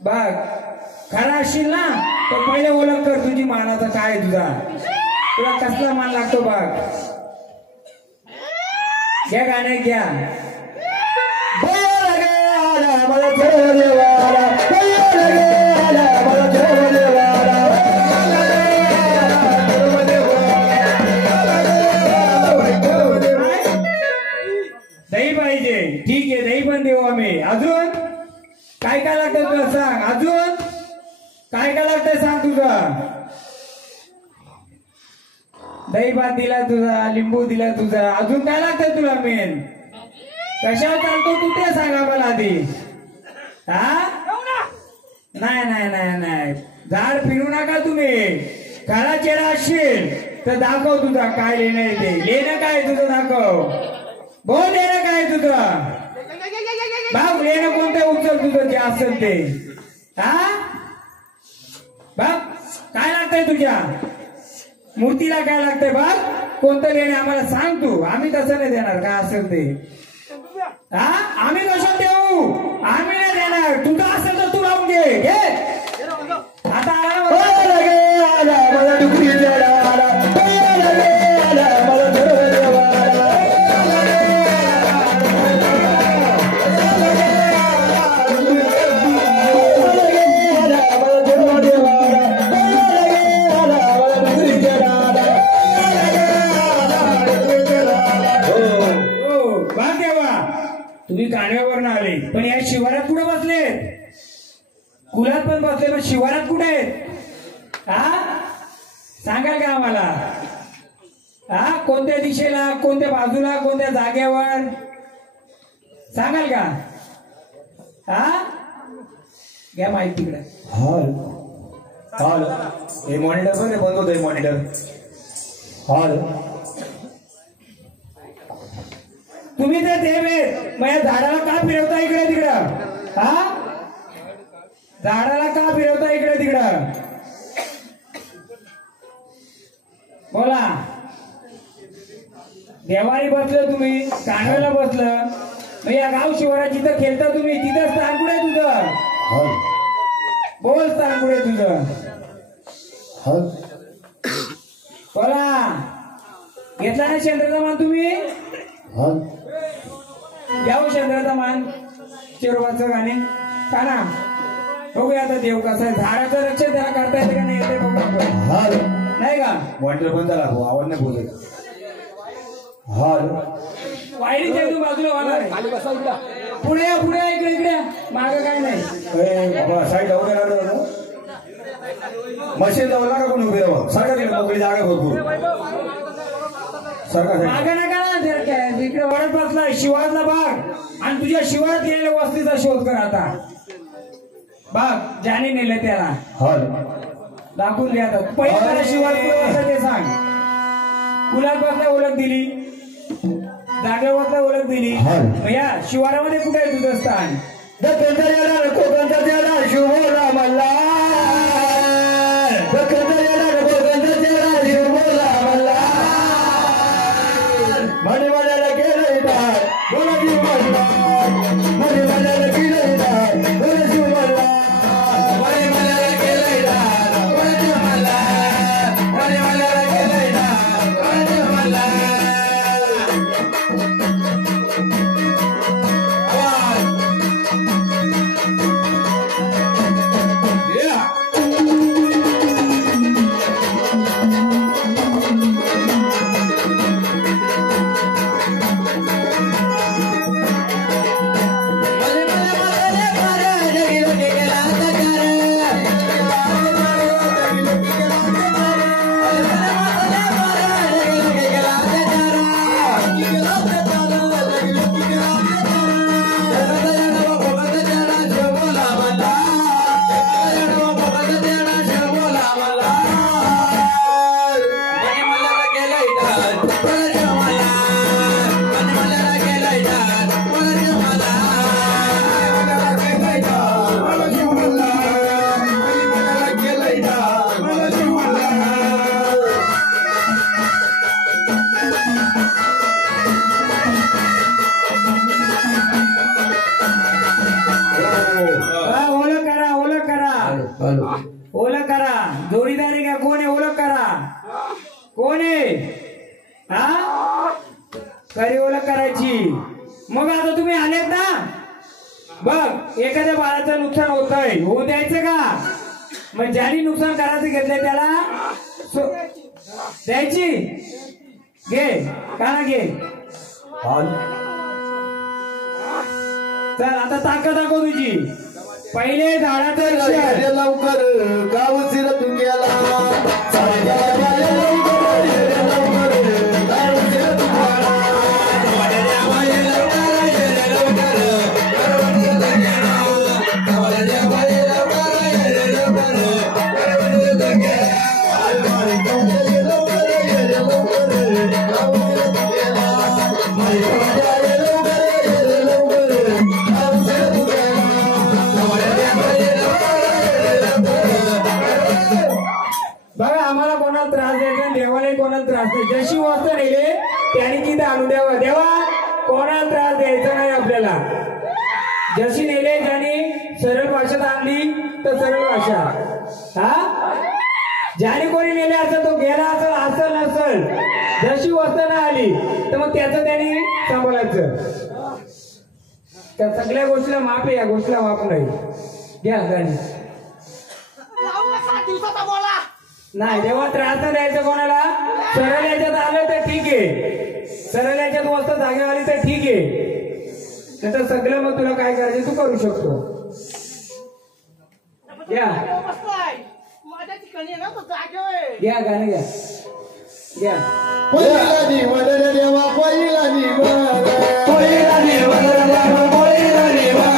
बघ खरा असशील ना तर पहिले ओळख कर तुझी मानाचा काय आहे तुझा तुला कसला मान लागतो बघ घ्या गाणे घ्या दही पाहिजे ठीक आहे दही पण देऊ आम्ही अजून काय काय लागतं तुला सांग अजून काय काय लागतंय सांग तुझं दही भात दिला तुझा लिंबू दिला तुझा अजून काय लागतंय तुला मेन कशावर चालतो तू ते सांग आम्हाला आधी हा नाही नाही नाही नाही झाड फिरू नका तुम्ही खरा चेहरा असशील तर दाखव तुझा काय लेणं येते लेणं काय तुझं दाखव बोल लेणं काय तुझं भाऊ लेणं कोणतं उचल तुझं जे असेल ते हा बाप काय लागतंय तुझ्या मूर्तीला काय लागतंय बाप कोणतं लेणं आम्हाला सांग तू आम्ही तसं नाही देणार काय असेल ते हा आम्ही कसं देऊ आम्ही नाही देणार तुझं असेल तर तू लावून घे आता तुम्ही कांडव्यावर आले पण या शिवारात कुठे बसलेत कुलात पण बसले पण शिवारात कुठे आहेत हा सांगाल का आम्हाला हा कोणत्या दिशेला कोणत्या बाजूला कोणत्या जागेवर सांगाल का हा घ्या माहिती तिकडे हॉल हॉल हे मॉनिटर पण बंद होत मॉनिटर हॉल तुम्ही तर देव आहेत मग या झाडाला का फिरवता इकडे तिकडं हा झाडाला का फिरवता इकडे तिकडं बोला देवारी बसलं तुम्ही कांडव्याला बसलं मग या गाव शिवारात जिथं खेळता तुम्ही तिथं स्थान कुठे तुझं हॉल बोल स्थान कुठे तुझं हॉल बोला घेतला ना चंद्राचा मान तुम्ही हॉल घ्याव चंद्राचा मान चिरवाचं गाणे का ना बघूया आता देव कसं आहे झाडाचं रक्षण त्याला करता येतं का नाही येते बघू आपण हॉल नाही का मॉनिटर बंद झाला भाऊ आवाज नाही बोलत हॉल वायरीच्या तू बाजूला वाला पुढे या, पुढे या, इकडे इकडे माग काय नाही बाबा साईड लावून राहिलं मशीन लावला का कोण उभे राहा सारखा तिकडे मोकळी जागा भरपूर सारखा माग नका ना जर काय इकडे वडत बसला शिवारला भाग आणि तुझ्या शिवारात गेलेल्या वस्तीचा शोध कर आता भाग ज्याने नेलं त्याला हॉल दाखवून द्या आता पहिले मला शिवार कुठे बसला ते सांग कुलात बसल्या ओळख दिली जागेवर बसल्या ओळख दिली मग या शिवारामध्ये कुठे आहे तुझं स्थान कोकणचा चेहरा शिवला मल्ला कोकणचा चेहरा शिवला मल्ला मणिवाल्याला केलं इथं बोला की मल्ला मणिवाल्याला केलं इथं बोला शिव मल्ला मणिवाल्याला केलं इथं बोला शिव मल्ला मणिवाल्याला केलं इथं बोला शिव मल्ला मले ओळख करा. जोडीदारी का कोण आहे ओळख करा. कोण आहे हा खरी ओळख करायची. मग आता तुम्ही आलेत ना बघ एखाद्या बाळाचं नुकसान होतंय होऊ द्यायचं का. मग ज्याने नुकसान करायचं घेतलंय त्याला द्यायची. घे का घे. चल आता ताकद दाखव तुझी. पहिले झाडाचं लवकर गाव सिर तू गेला बघा आम्हाला कोणाला त्रास द्यायचा देवालाही कोणाला त्रास द्यायचा. जशी वस्तू नेले त्याने तिथे आणून द्यावा. देवा कोणाला त्रास द्यायचा नाही आपल्याला. जशी नेले ज्याने सरळ भाषेत आणली तर सरळ भाषा. हा ज्याने कोणी नेले असेल तो गेला असेल नसेल जशी वस्तू नाही आली तर मग त्याचं त्याने सांभाळायचं. त्या सगळ्या गोष्टीला माप आहे या गोष्टीला माप नाही. घ्या गाणी नाही तेव्हा त्रास न द्यायचा कोणाला. सरळ याच्यात आलं तर ठीक आहे. सरळ याच्यात वस्तू जागेवर आली तर ठीक आहे. नंतर सगळं मग तुला काय करायचं तू करू शकतो. घ्या घ्या गाणं घ्या घ्या. पहिला निवड रे देवा पहिला निवड पहिला निवड रे देवा पहिला निवड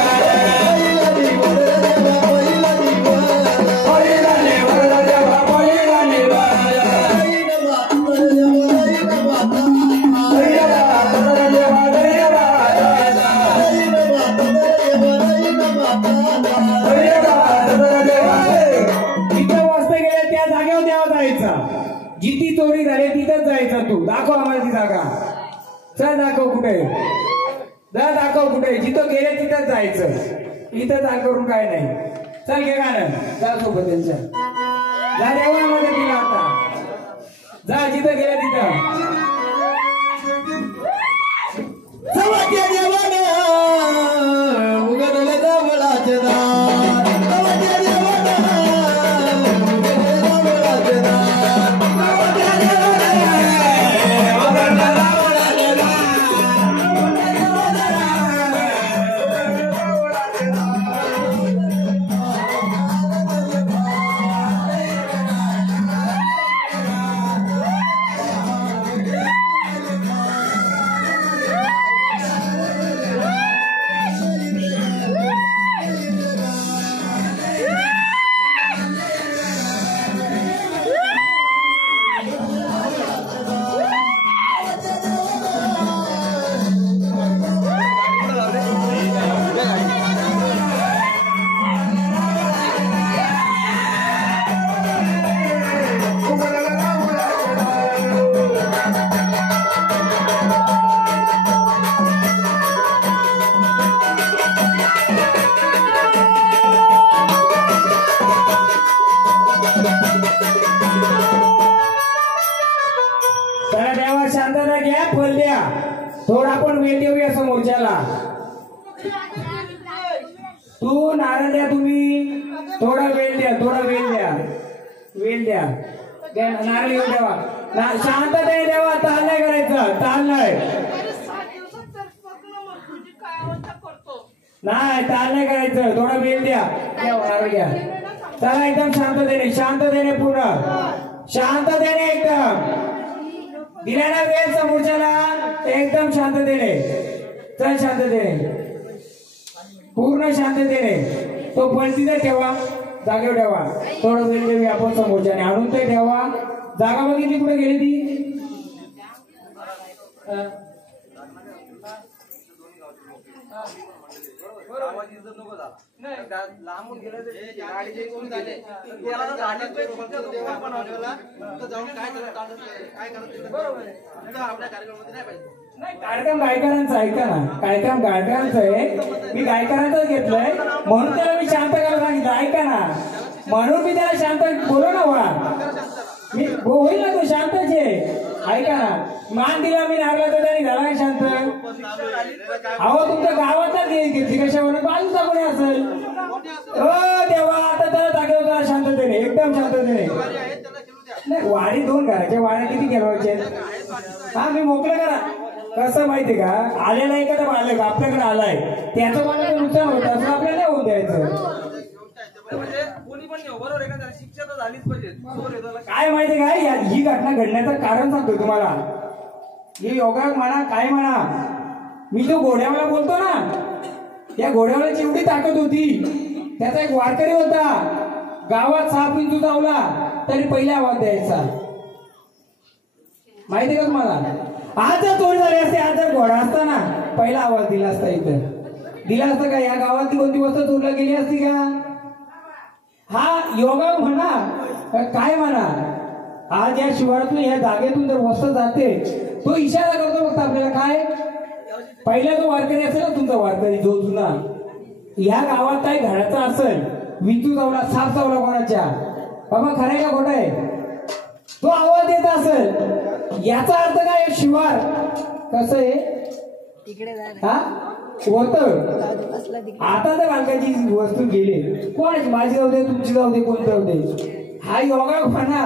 पहिला निवड रे देवा पहिला निवड पहिला निवड रे देवा पहिला निवड जिथं वाजता गेले त्या जागेवर देवा जायचा. जिथे चोरी झाली तिथंच जायचा. तू दाखव आम्हाला ती जागा. चल दाखव कुठे दाखव कुठे. जिथं गेले तिथंच जायचं. इथं जा करून काय नाही. चल घे गाणं जा सोबत त्यांच्या. जा देवामध्ये तिला आता जा जिथं गेले तिथं. सवाच्या देवानं उघडलं दावळाचे दार सवाच्या देवानं उघडलं दावळाचे दार सवाच्या देवानं उघडलं दावळाचे तर देवा शांतता घ्या. फल द्या. थोडा आपण वेळ देऊया समोरच्याला. तू नारळ द्या. तुम्ही थोडा वेळ द्या. थोडा वेळ द्या. वेळ द्या. नारळ घेऊन द्यावा. शांतता द्यावा. ताल नाही करायचं. ताल नाही ताल नाही करायचं. थोडा वेळ द्या. नारळ घ्या. चला एकदम शांततेने शांततेने पूर्ण शांततेने एकदम दिल्याला वेळ समोरच्याला एकदम शांततेने. चल शांततेने पूर्ण शांततेने. तो पण तिथे ठेवा. जागेवर ठेवा. थोडं वेळ देऊया आपण समोरच्याने. आणून ते ठेवा. जागा बघितली कुठे गेली ती. लांबून गेलं तर गाडीचे कोण झाले त्याला झाले बनवलेला जाऊन काय करत बरोबर आहे आपल्या कार्यक्रमामध्ये नाही पाहिजे. नाही, कार्यक्रम गायकारांचा ऐका ना, कार्यक्रम गायकारांचा आहे. मी गायकारांचाच घेतलंय म्हणून त्याला मी शांत करायला सांगितलं. ऐका ना, म्हणून मी त्याला शांत बोलो ना वा मी होईल ना, तो शांतच आहे. ऐका ना, मान दिला मी लागला तर त्याने झाला शांत. अहो तुमच्या गावातच घेतली कशावर बाजूचा कोणी असेल. देवा आता त्याला जागेवर जरा शांततेने, एकदम शांततेने. नाही, वाडी 2 घराच्या वाड्या किती केलवायचे. हा मी मोकळं करा. कसं माहितीये का, आलेला एखादा बालक आपल्याकडे आलाय त्याचं मला नुकसान होतं असं आपल्याला नाही होऊन द्यायचं. काय माहितीये का, ही घटना घडण्याचं कारण सांगतो तुम्हाला. ही योगायोग म्हणा काय म्हणा, मी जो घोड्यावाला बोलतो ना, त्या घोड्यावाल्याची एवढी ताकद होती. त्याचा एक वारकरी होता, गावात 6 पिंजू चावला तरी पहिले आवाज द्यायचा. माहितीये का तुम्हाला. आज जर चोरी झाली असते, आज जर घोडा असता ना पहिला आवाज दिला असता. इथं दिला असता का, या गावातली कोणती वस्तू चोरला गेली असती का. हा योगा म्हणा काय म्हणा, आज या शिवारातून या जागेतून जर वस्त जाते, तो इशारा करतो फक्त आपल्याला काय. पहिला जो वारकरी असेल ना, तुमचा वारकरी जो जुना, या गावात काय घराचा असेल, विंचू चावला, साप चावला कोणाच्या, बाबा खरंय का खोटं आहे, तो आवाज देत असेल, याचा अर्थ काय. शिवार कसं आहे हा होत. आता जर मालकाची वस्तू गेली, कोणाची, माझी जाऊ दे, तुमची जाऊ दे, कोण जाऊ दे, हा योगा म्हणा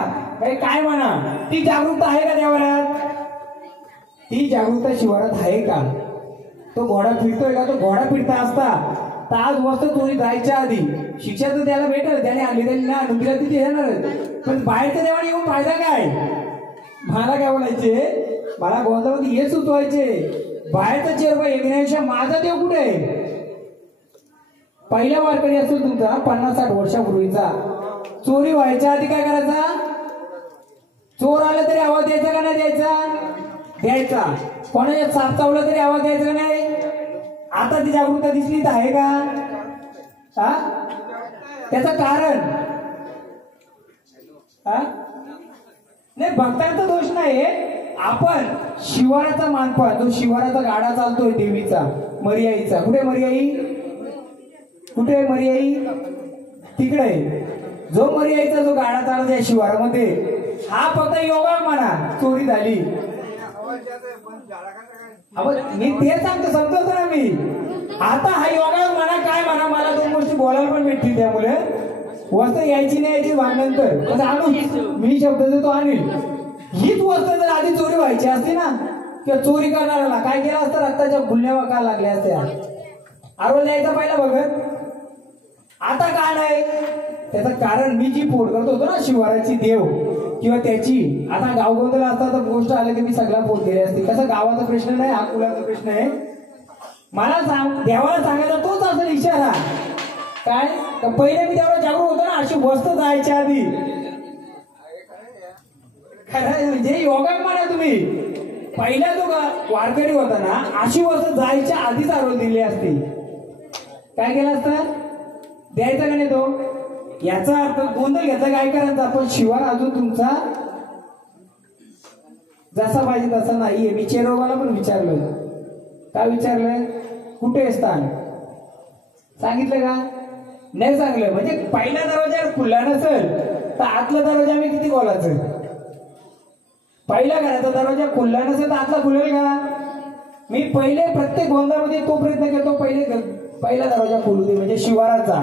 काय म्हणा, ती जागरूकता आहे का देवाऱ्यात. ती जागरूकता शिवारात आहे का. तो घोडा फिरतोय का. तो घोडा फिरता असता तर आज वस्तू चोरी जायच्या आधी शिक्षा तर त्याला भेटेल, त्याने आणली त्यांनी ना नुकीला तिथे येणार. पण बाहेरच्या देवाने येऊन फायदा काय. मला काय बोलायचे, मला गोंधळामध्ये हे सुचवायचे, बाहेरचा चेअर येण्यापेक्षा माझा देव कुठे आहे. पहिला वारकरी असेल तुमचा 50-60 वर्षापूर्वीचा, चोरी व्हायच्या आधी काय करायचा. चोर आला तरी आवाज द्यायचा का नाही द्यायचा. द्यायचा. कोणाच्या साप चावला तरी आवाज द्यायचा का नाही. आता ती जागरूकता दिसली तर आहे का. हा त्याचं कारण नाही, भक्तांचा दोष नाही. आपण शिवाराचा मानपान, जो शिवाराचा गाडा चालतोय देवीचा, मर्याईचा, कुठे मर्याई, कुठे मर्याई, तिकडे. जो मर्याईचा जो गाडा चालत आहे शिवारामध्ये, हा फक्त योगा म्हणा चोरी झाली. मी ते सांगतो, समजतो ना मी. आता हा योगा म्हणा काय म्हणा, मला 2 गोष्टी बोलायला पण भेटतील. त्यामुळे वस्त यायची नाही यायची वागनंतर आणू, मी शब्द देतो अनिल. हीच वस्त जर आधी चोरी व्हायची असती ना, किंवा चोरी करणाऱ्याला काय केलं असतं, रक्ताच्या गुल्ल्या वाकायला लागल्या असत्या. आरोग्य द्यायचा पहिला बघत. आता काय नाही. त्याचं कारण मी जी फोड करत होतो ना शिवाराची देव किंवा त्याची, आता गावगोंधळ असता तर गोष्ट आली की मी सगळा फोड केली असती. कसा गावाचा प्रश्न नाही, हा कुलाचा प्रश्न आहे. मला सांग, देवाला सांगायचा तोच असेल इशारा काय. पहिले मी देवाला जागरूक होतो ना, अशी वस्त जायच्या आधी. खरं म्हणजे योगा म्हणा तुम्ही. पहिला जो वारकरी होता ना, अशी वस्त जायच्या आधीच आरोग्य दिली असती. काय केलं असतं, द्यायचा का नाही तो. याचा अर्थ गोंधळ घेतला काय करायचा. पण शिवार अजून तुमचा जसा पाहिजे तसा नाहीये. मी चेरोबाला पण विचारलं. काय विचारलं, कुठे स्थान सांगितलं का नाही सांगलं. म्हणजे पहिला दरवाजा खुला नसेल तर आतला दरवाजा मी किती बोलायचं. पहिला घराचा दरवाजा खुला नसेल तर आतला खुलेल का. मी पहिले प्रत्येक गोंधळामध्ये तो प्रयत्न करतो, पहिला दरवाजा खोलू दे, म्हणजे शिवाराचा.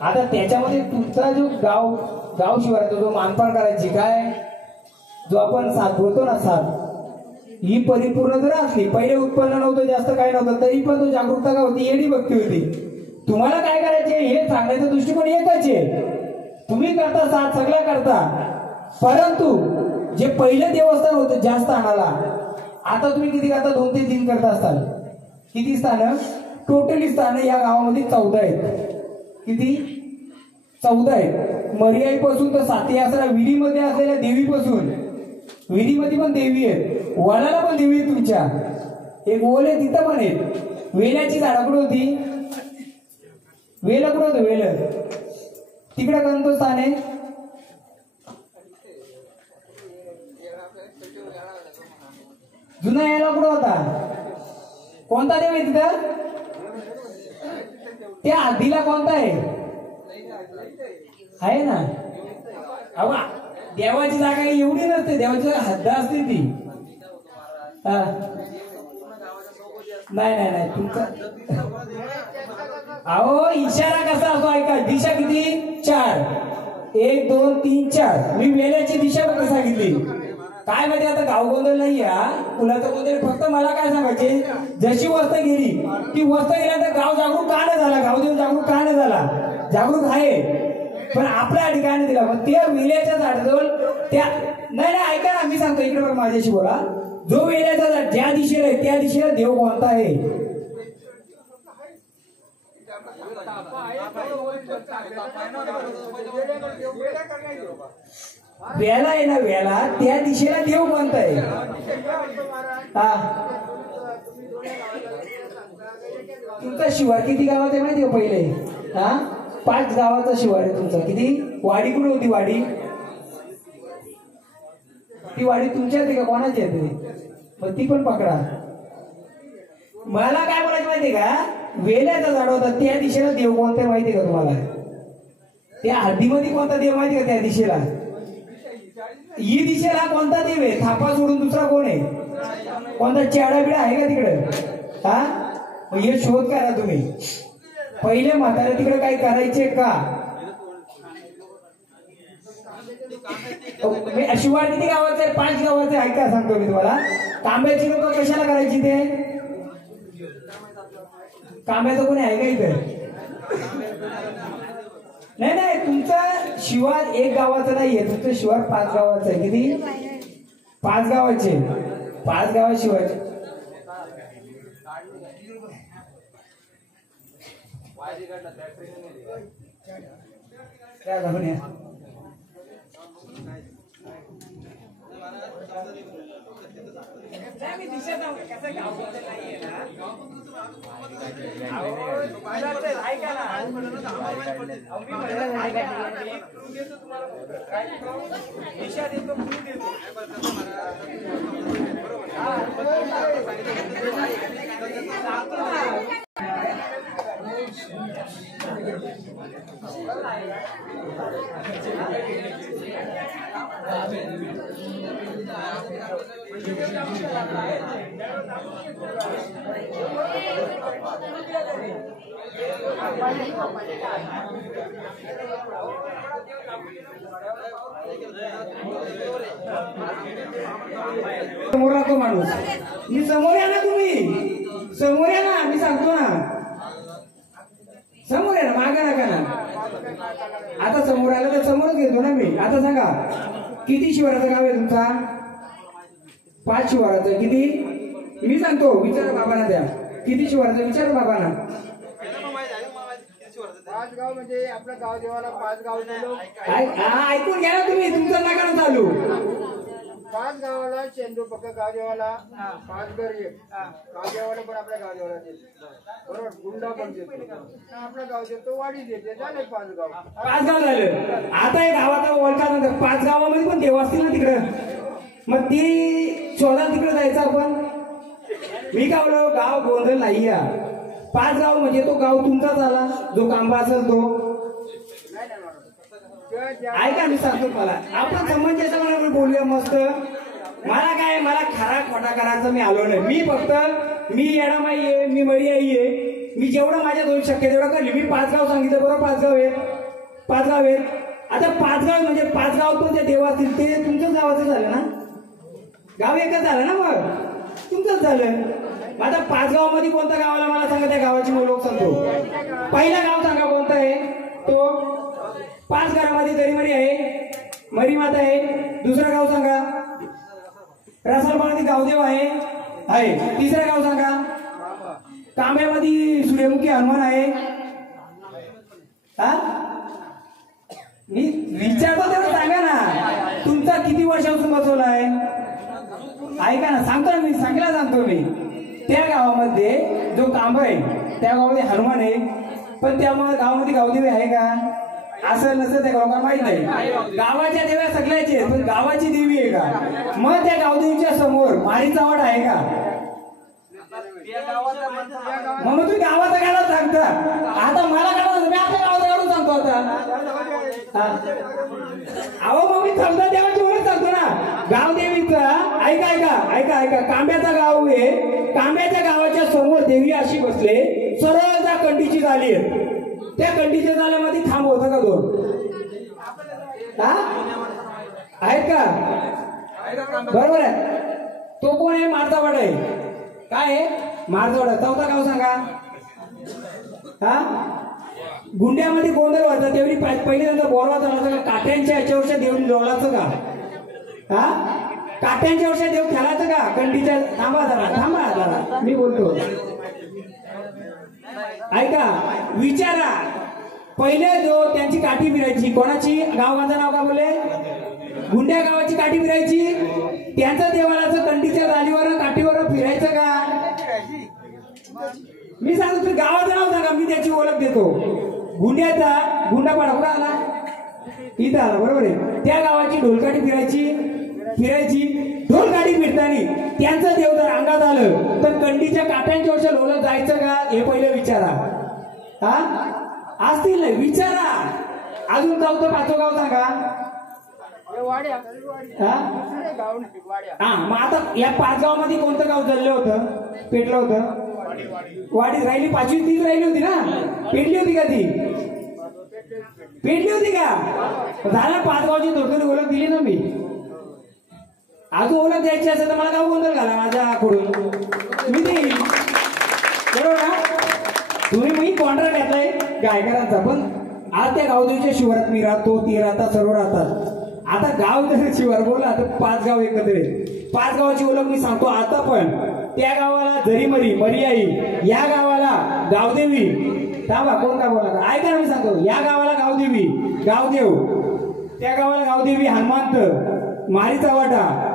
आता त्याच्यामध्ये तुमचा जो गाव शिवाराचा जो मानपान करायची काय, जो आपण साथ बोलतो ना, साथ ही परिपूर्ण जर असली, पहिले उत्पन्न नव्हतं, जास्त काही नव्हतं, तरी पण तो जागरूकता का होती, येडी भक्ती होती. तुम्हाला काय करायचे हे सांगण्याचा दृष्टिकोन एकच आहे. तुम्ही करता साथ सगळा करता, परंतु जे पहिलं देवस्थान होतं जास्त आणाला, आता तुम्ही किती करता, 2 ते 3 करता असताल. किती स्थान, टोटली स्थान या गावामध्ये 14 आहेत. किती, 14 आहेत. मर्याईपासून तर साती आसरा विडीमध्ये असलेल्या देवीपासून विधीमध्ये पण देवी आहेत, वनाला पण देवी आहेत तुमच्या. एक ओल आहे तिथं पण आहेत. वेल्याची झाडं कुठं होती? वेल कुठं होतं? वेल तिकडं कोणतं स्थान आहे? जुना यायला कुठं होता? कोणता देव आहे तिथं? त्या आधीला कोणता आहे ना? अवा देवाची जागा एवढी नसते, देवाची जागा हद्द असते ती. नाही तुमचा अहो इशारा कसा असतो ऐका. दिशा किती? 4. 1 2 3 4. मी वेल्याची दिशा फक्त सांगितली. काय माहिती आता गाव गोंधळ नाही कुणाचं गोंधळ. फक्त मला काय सांगायचे, जशी वस्त गेली ती वस्त गेल्यानंतर गाव जागरूक का नाही झाला? गावदेव जागरूक का नाही झाला? जागरूक आहे पण आपल्या ठिकाणी दिला. मग त्या वेल्याच्या झाडाजवळ त्या नाही ऐका ना, मी सांगतो इकडे बघा माझ्याशी बोला. जो वेल्याचा झाड ज्या दिशेला आहे त्या दिशेला देव कोणता आहे? वेला आहे ना, वेला त्या दिशेला देव कोणता आहे? तुमचा शिवार किती गावात आहे माहिती आहे पहिले? 5 गावाचा शिवार आहे तुमचा. किती? वाडी कुठे होती? वाडी ती वाडी तुमच्या येते का कोणाची येते? मग ती पण पकडा. मला काय बोलायचं माहितीये का? वेल्याचा झाड होता त्या दिशेला देव कोणता माहितीये का तुम्हाला? त्या हद्दीमध्ये कोणता देव माहितीये का? त्या दिशेला ही दिशेला कोणता देव आहे? थापा सोडून दुसरा कोण आहे? कोणता चेडा बिडा आहे का तिकडे? हे शोध करा तुम्ही. पहिले म्हातारे तिकडे काही करायचे का? शिवार किती गावाचे आहे? 5 गावाचे. ऐका सांगतो मी तुम्हाला. तांब्याची लोक कशाला करायची? ते तांब्याचं कोणी आहे का इथे? नाही तुमचा शिवार 1 गावाचं नाहीये, तुमचं शिवार 5 गावाचं आहे. किती? 5 गावाचे. 5 गावात शिवाचे. काय घालून या दिशा देतो. समोर राहतो माणूस. मी समोर या ना, तुम्ही समोर या ना, मी सांगतो ना समोर या ना, मागे नका ना. आता समोर आलं तर समोरच घेतो ना मी. आता सांगा किती शिवाराचं गाव आहे तुमचा? 5 शिवाराचं. किती? मी सांगतो, विचारा बाबांना. द्या किती शिवाराचं विचारा बाबांना. 5 गाव म्हणजे आपलं गाव देवाला 5 गाव ऐकून घ्या ना तुम्ही, तुमचं नका ना चालू. 5 गावाला चेंडू पक्का गाव देवाला 5 घर गाव देवाला पण आपल्या गाव देवाला देतो. बरोबर. गुंडा पण देतो. आपला गाव देतो, वाडी देते. झाले 5 गाव. 5 गाव झालं. आता एक गावाचा ओळखा नंतर 5 गावामध्ये पण देव असतील ना तिकडं. मग ती शोधा तिकडे जायचं आपण. मी काय बोललो, गाव गोंधळ नाही. 5 गाव म्हणजे तो गाव तुमचाच आला, जो कांबा असेल तो. ऐका मी सांगतो मला, आपण समंजस म्हणून बोलूया मस्त. मला खरा खोटा करायचं मी आलो नाही. मी फक्त मी येडामाई आहे, मी मरियाई आहे. मी जेवढं माझ्या 2 शक्य तेवढं करली. मी 5 गाव सांगितलं बरोबर. 5 गाव आहेत. 5 गाव आहेत. आता 5 गाव म्हणजे 5 गाव तो जे देव असतील ते तुमच्याच गावाचं झालं ना. गाव एकच झालं ना, मग तुमचंच झालं. आता 5 गावामध्ये कोणत्या गावाला मला सांगा, त्या गावाची ओळख सांगतो. पहिला गाव सांगा कोणता आहे तो. 5 घरामध्ये दरीमरी आहे, मरीमाता आहे. दुसरं गाव सांगा. रसालपाण्यामध्ये गावदेव आहे. तिसरं गाव सांगा. तांब्यामध्ये सूर्यमुखी हनुमान आहे. मी विचारतो तेवढं सांगा ना. तुमचा किती वर्षापासून बसवलाय ऐका ना, सांगतो मी, सांगायला सांगतो मी. त्या गावामध्ये जो कांब आहे त्या गावामध्ये हनुमान आहे, पण त्या गावामध्ये गावदेवी आहे का? असं नसतं, त्या लोकांना माहित नाही. गावाच्या देव्या सगळ्याची आहेत, पण गावाची देवी आहे का? मग त्या गावदेवीच्या समोर मारीचा वाट आहे का? मग तुम्ही गावाचा गाडा सांगता. आता मला गाडा मी आपल्या गावाचा गाडून सांगतो आता. अहो मग मी समजा देवाची ओळख सांगतो ना. गावदेवीचा ऐका ऐका ऐका ऐका कांब्याचा गाव आहे. कांब्याच्या गावाच्या समोर देवी अशी बसले, सरळ त्या कंडीची झाली आहे. त्या कंडीच्या झाल्यामध्ये थांब होतं का दोन? आहेत का? बरोबर आहे. तो कोण आहे? मारतावाड आहे. काय आहे? मारतावाड. चौथा गाव सांगा. हा गुंड्यामध्ये गोंधळ व्हायचा तेवढी पहिले नंतर बोलवा चालायचं का? काट्यांच्या याच्यावरच्या देवनी लोळायचं का? हा काट्यांच्या वर्षा देव खेळायचं का? कंडीच्या थांबा जरा मी बोलतो ऐका. विचारा पहिले जो त्यांची काठी फिरायची कोणाची? गावाचं नाव का बोलले? गुंड्या गावाची काठी फिरायची. त्यांचं देवालाचं कंडीच्या जालीवर काठीवर फिरायचं का? मी सांगतो तुम्ही गावाचं नाव सांगा, मी त्याची ओळख देतो. गुंड्याचा गुंडापाडा कुठं आला? इथं आला. बरोबर आहे. त्या गावाची ढोलकाठी फिरायची. ढोलकाठी फिरताना त्यांचं देव जर अंगात आलं तर कंडीच्या काट्यांच्या वर्षा लोळत जायचं का? हे पहिलं विचारा. हा असतील नाही विचारा. अजून चौथं पाचवं गाव सांगा. हा मग आता या 5 गावामध्ये कोणतं गाव जळलं होतं? पेटलं होतं? वाडी राहिली. 5वी 3 राहिली होती ना? पेटली होती का ती? पेटली होती का? झाला 5 गावची थोडक्यात ओळख दिली ना मी. अजून ओळख द्यायची असेल तर मला गाव गोंधळ घाला माझ्याकडून, मी देईल. बरोबर ना? तुम्ही मी कॉन्ट्रॅक्ट घेतलाय गायकरांचा, पण आज त्या गावदेवीच्या शिवारात मी राहतो, ती राहतात, सर्व राहतात. आता गाव जर शिवार बोला तर 5 गाव एकत्र आहेत. 5 गावाची ओळख मी सांगतो आता. पण त्या गावाला मरी आई, या गावाला गावदेवी. थांबा कोण का बोला ऐका ना, मी सांगतो. या गावाला गावदेवी गावदेव, त्या गावाला गावदेवी हनुमंत, मारीचा वाटा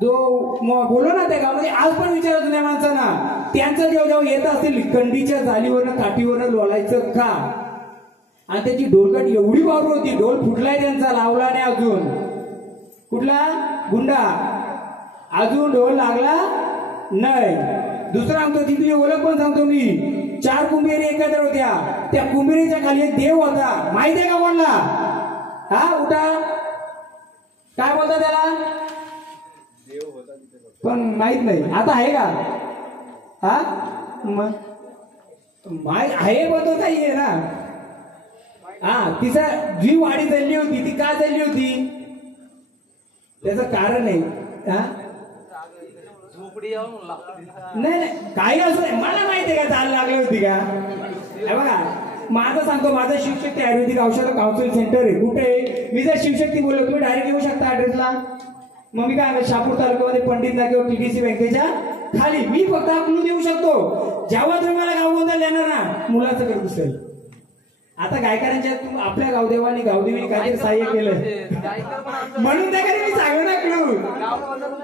जो बोलो ना त्या गावामध्ये. आज पण विचारा जुन्या माणसांना, त्यांचं देव जेव्हा येत असतील कंडीच्या जालीवरनं काठीवरनं लोळायचं का? आणि त्याची ढोलकट एवढी वावर होती, ढोल फुटलाय त्यांचा, लावला नाही अजून. कुठला? गुंडा. अजून ढोल लागला नाही. दुसरा सांगतो, तिथली ओळख पण सांगतो मी. 4 कुंभेरी एकत्र होत्या. त्या कुंभेरीच्या खाली एक देव होता. माहिती आहे का कोणला? हा उठा. काय बोलता त्याला? पण माहित नाही. आता आहे का? हा माहित आहे पण तो काही आहे ना. हा तिचा जी वाडी जळली होती ती का जळली होती? त्याचं कारण आहे. हा नाही काही असं नाही. मला माहिती आहे का चाल लागली होती का? बघा माझं सांगतो. माझं शिवशक्ती आयुर्वेदिक औषध काउन्सिल सेंटर आहे. कुठे आहे? मी जर शिवशक्ती बोललो तुम्ही डायरेक्ट येऊ शकता ऍड्रेसला. मग मी काय शहापूर तालुक्यामध्ये पंडित नाक्यावर TDC बँकेच्या खाली. मी फक्त हा क्लू देऊ शकतो. जेव्हा तुम्ही मला गाव गोंधळ देणार ना, मुलाचं कर दिसेल. आता गायकरांच्या आपल्या गावदेवानी गावदेवीने काहीतरी सहाय्य केलं म्हणून त्याकडे मी सांगू ना क्लू.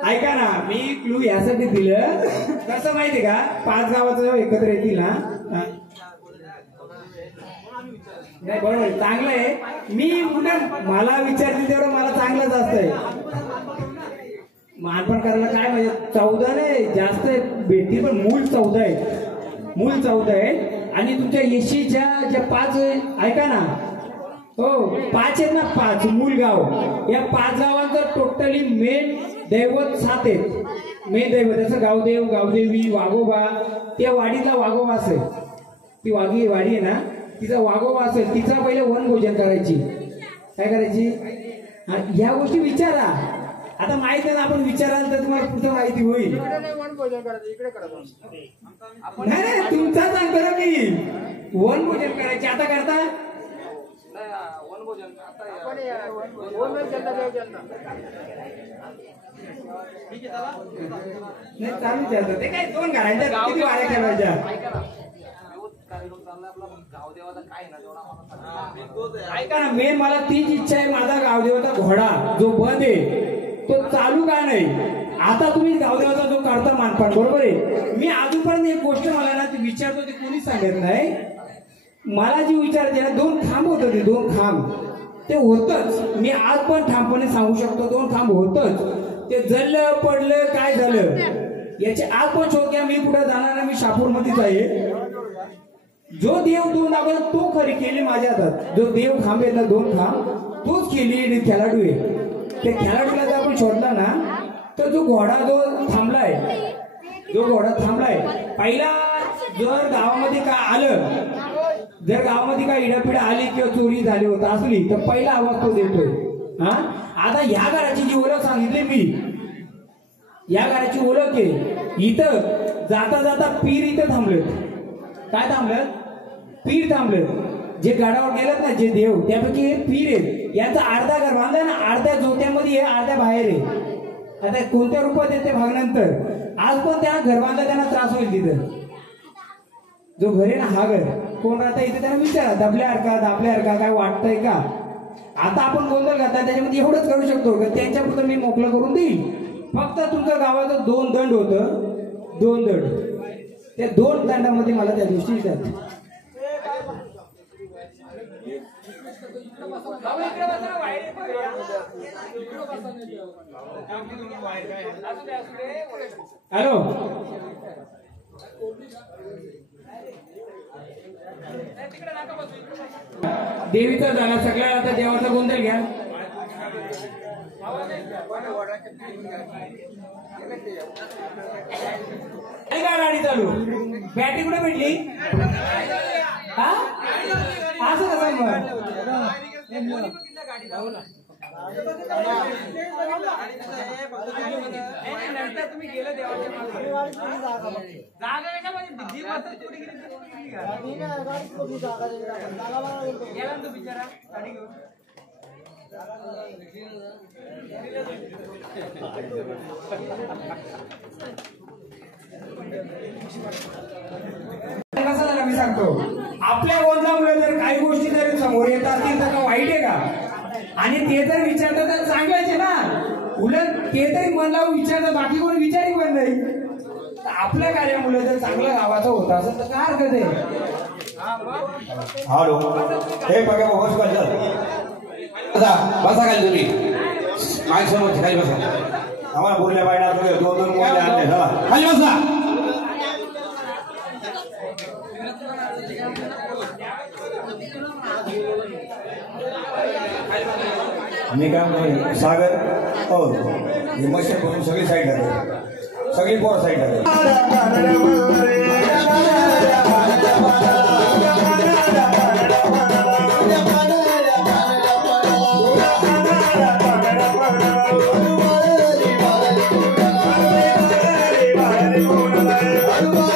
ऐका ना, मी क्लू यासाठी दिलं कसं माहितीये का? 5 गावाचं जेव्हा एकत्र येतील ना, नाही बरोबर चांगलं आहे. मी मला विचारतील तेवढं मला चांगलंच असतंय. मानपण करायला काय म्हणजे 14 नाही जास्त भेटतील, पण मूळ 14 आहे. मूळ 14 आहे. आणि तुमच्या येशीच्या ज्या 5 ऐका ना, हो 5 आहेत ना, 5 मूळ गाव. या 5 गावांचं टोटली मेन दैवत 7 आहेत. मेन दैवत जसं गावदेव, गावदेवी, वाघोबा. त्या वाडीतला वाघोबा असेल, ती वाडी आहे ना, तिचा वाघोबा असेल. तिचा पहिले वनभोजन करायची. काय करायची? ह्या गोष्टी विचारा. आता माहित नाही, आपण विचाराल तर तुम्हाला पुढचं माहिती होईल. नाही तुमचा सांगतो ना मी. वनभोजन करायचे आता करता. नाही चालू चालतं ते काय 2 घरांच्या किती वाऱ्या ठेवायच्या. गावदेवाचा काय ना ऐका ना, मेन मला तीच इच्छा आहे, माझा गावदेवाचा घोडा जो बंद आहे तो चालू का नाही. आता तुम्ही गावदेवाचा जो करता मानपान, बरोबर आहे. मी अजूनपर्यंत एक गोष्ट मला ना ती विचारतो, ते कोणीच सांगत नाही. मला जी विचारते ना, 2 खांब होतं, ते 2 खांब ते होतच. मी आज पण ठामपणे सांगू शकतो 2 खांब होतच. ते जळलं पडलं काय झालं याचे आज पण शोध घ्या. मी कुठे जाणार नाही, मी शापूरमध्येच आहे. जो देव 2 दाखवला तो खरी केली माझ्या हातात. जो देव खांब आहे ना 2 खांब तोच केली खेळाडू आहे. ते खेळाडूला जर आपण शोधला ना तर जो घोडा जो थांबलाय, जो घोडा थांबलाय पहिला, जर गावामध्ये काय आलं, जर गावामध्ये काय इडापिडा आली किंवा चोरी झाली होत असली तर पहिला आवाज तो देतोय. हा, आता ह्या घराची जी ओळख सांगितली मी, या घराची ओळख आहे. इथं जाता जाता पीर इथं थांबलेत. काय थांबलं? पीर थांबलेत. जे गडावर गेलेत ना जे देव, त्यापैकी हे पीर आहेत. यांचा अर्धा घर बांधला ना, अर्ध्या जोत्यामध्ये आहे, अर्ध्या बाहेर आहे. आता कोणत्या रूपात येते भागनंतर, आज पण त्यांना घर बांधला, त्यांना त्रास होईल. तिथं जो घर आहे ना, हा घर कोण राहता इथे त्यांना विचारा, दाबल्यासारखा काय वाटतंय का. आता आपण गोंधळ घातला, त्याच्यामध्ये एवढंच करू शकतो का त्यांच्यापुरतं मी मोकळं करून देईल. फक्त तुमच्या गावाचं 2 दंड होतं, 2 दंड. त्या 2 दंडामध्ये मला त्या दिवशी विचारते. हॅलो, देवीचा झाला सगळ्या. आता देवाचा गोंधळ घ्या. का गाडी चालू, बॅटरी कुठे भेटली? हा, असं कसं मग? तुम्ही गेलं बिचारा गाडी घेऊन. कसं झालं मी सांगतो, आपल्या गोंधळामुळे जर काही गोष्टी जर समोर येत असतील तर वाईट आहे का? आणि ते जर विचारतात तर चांगलंच आहे ना. उलट ते तरी मन लावून विचारतात, बाकी कोणी विचारही पण नाही. आपल्या कार्यामुळे जर चांगलं गावाचं होत असेल तर काय हरकत आहे. हॅलो, हे बघा बस बसा खाली तुम्ही, माझ्यासमोर खाली बसा. आम्हाला बोलल्या बायला 2 मोबाईल आणले, खाली बसा. मी काम नाही सागर हो, मशीन करून सगळी साईड लागते, सगळी पोर साईड लागते. Hallelujah.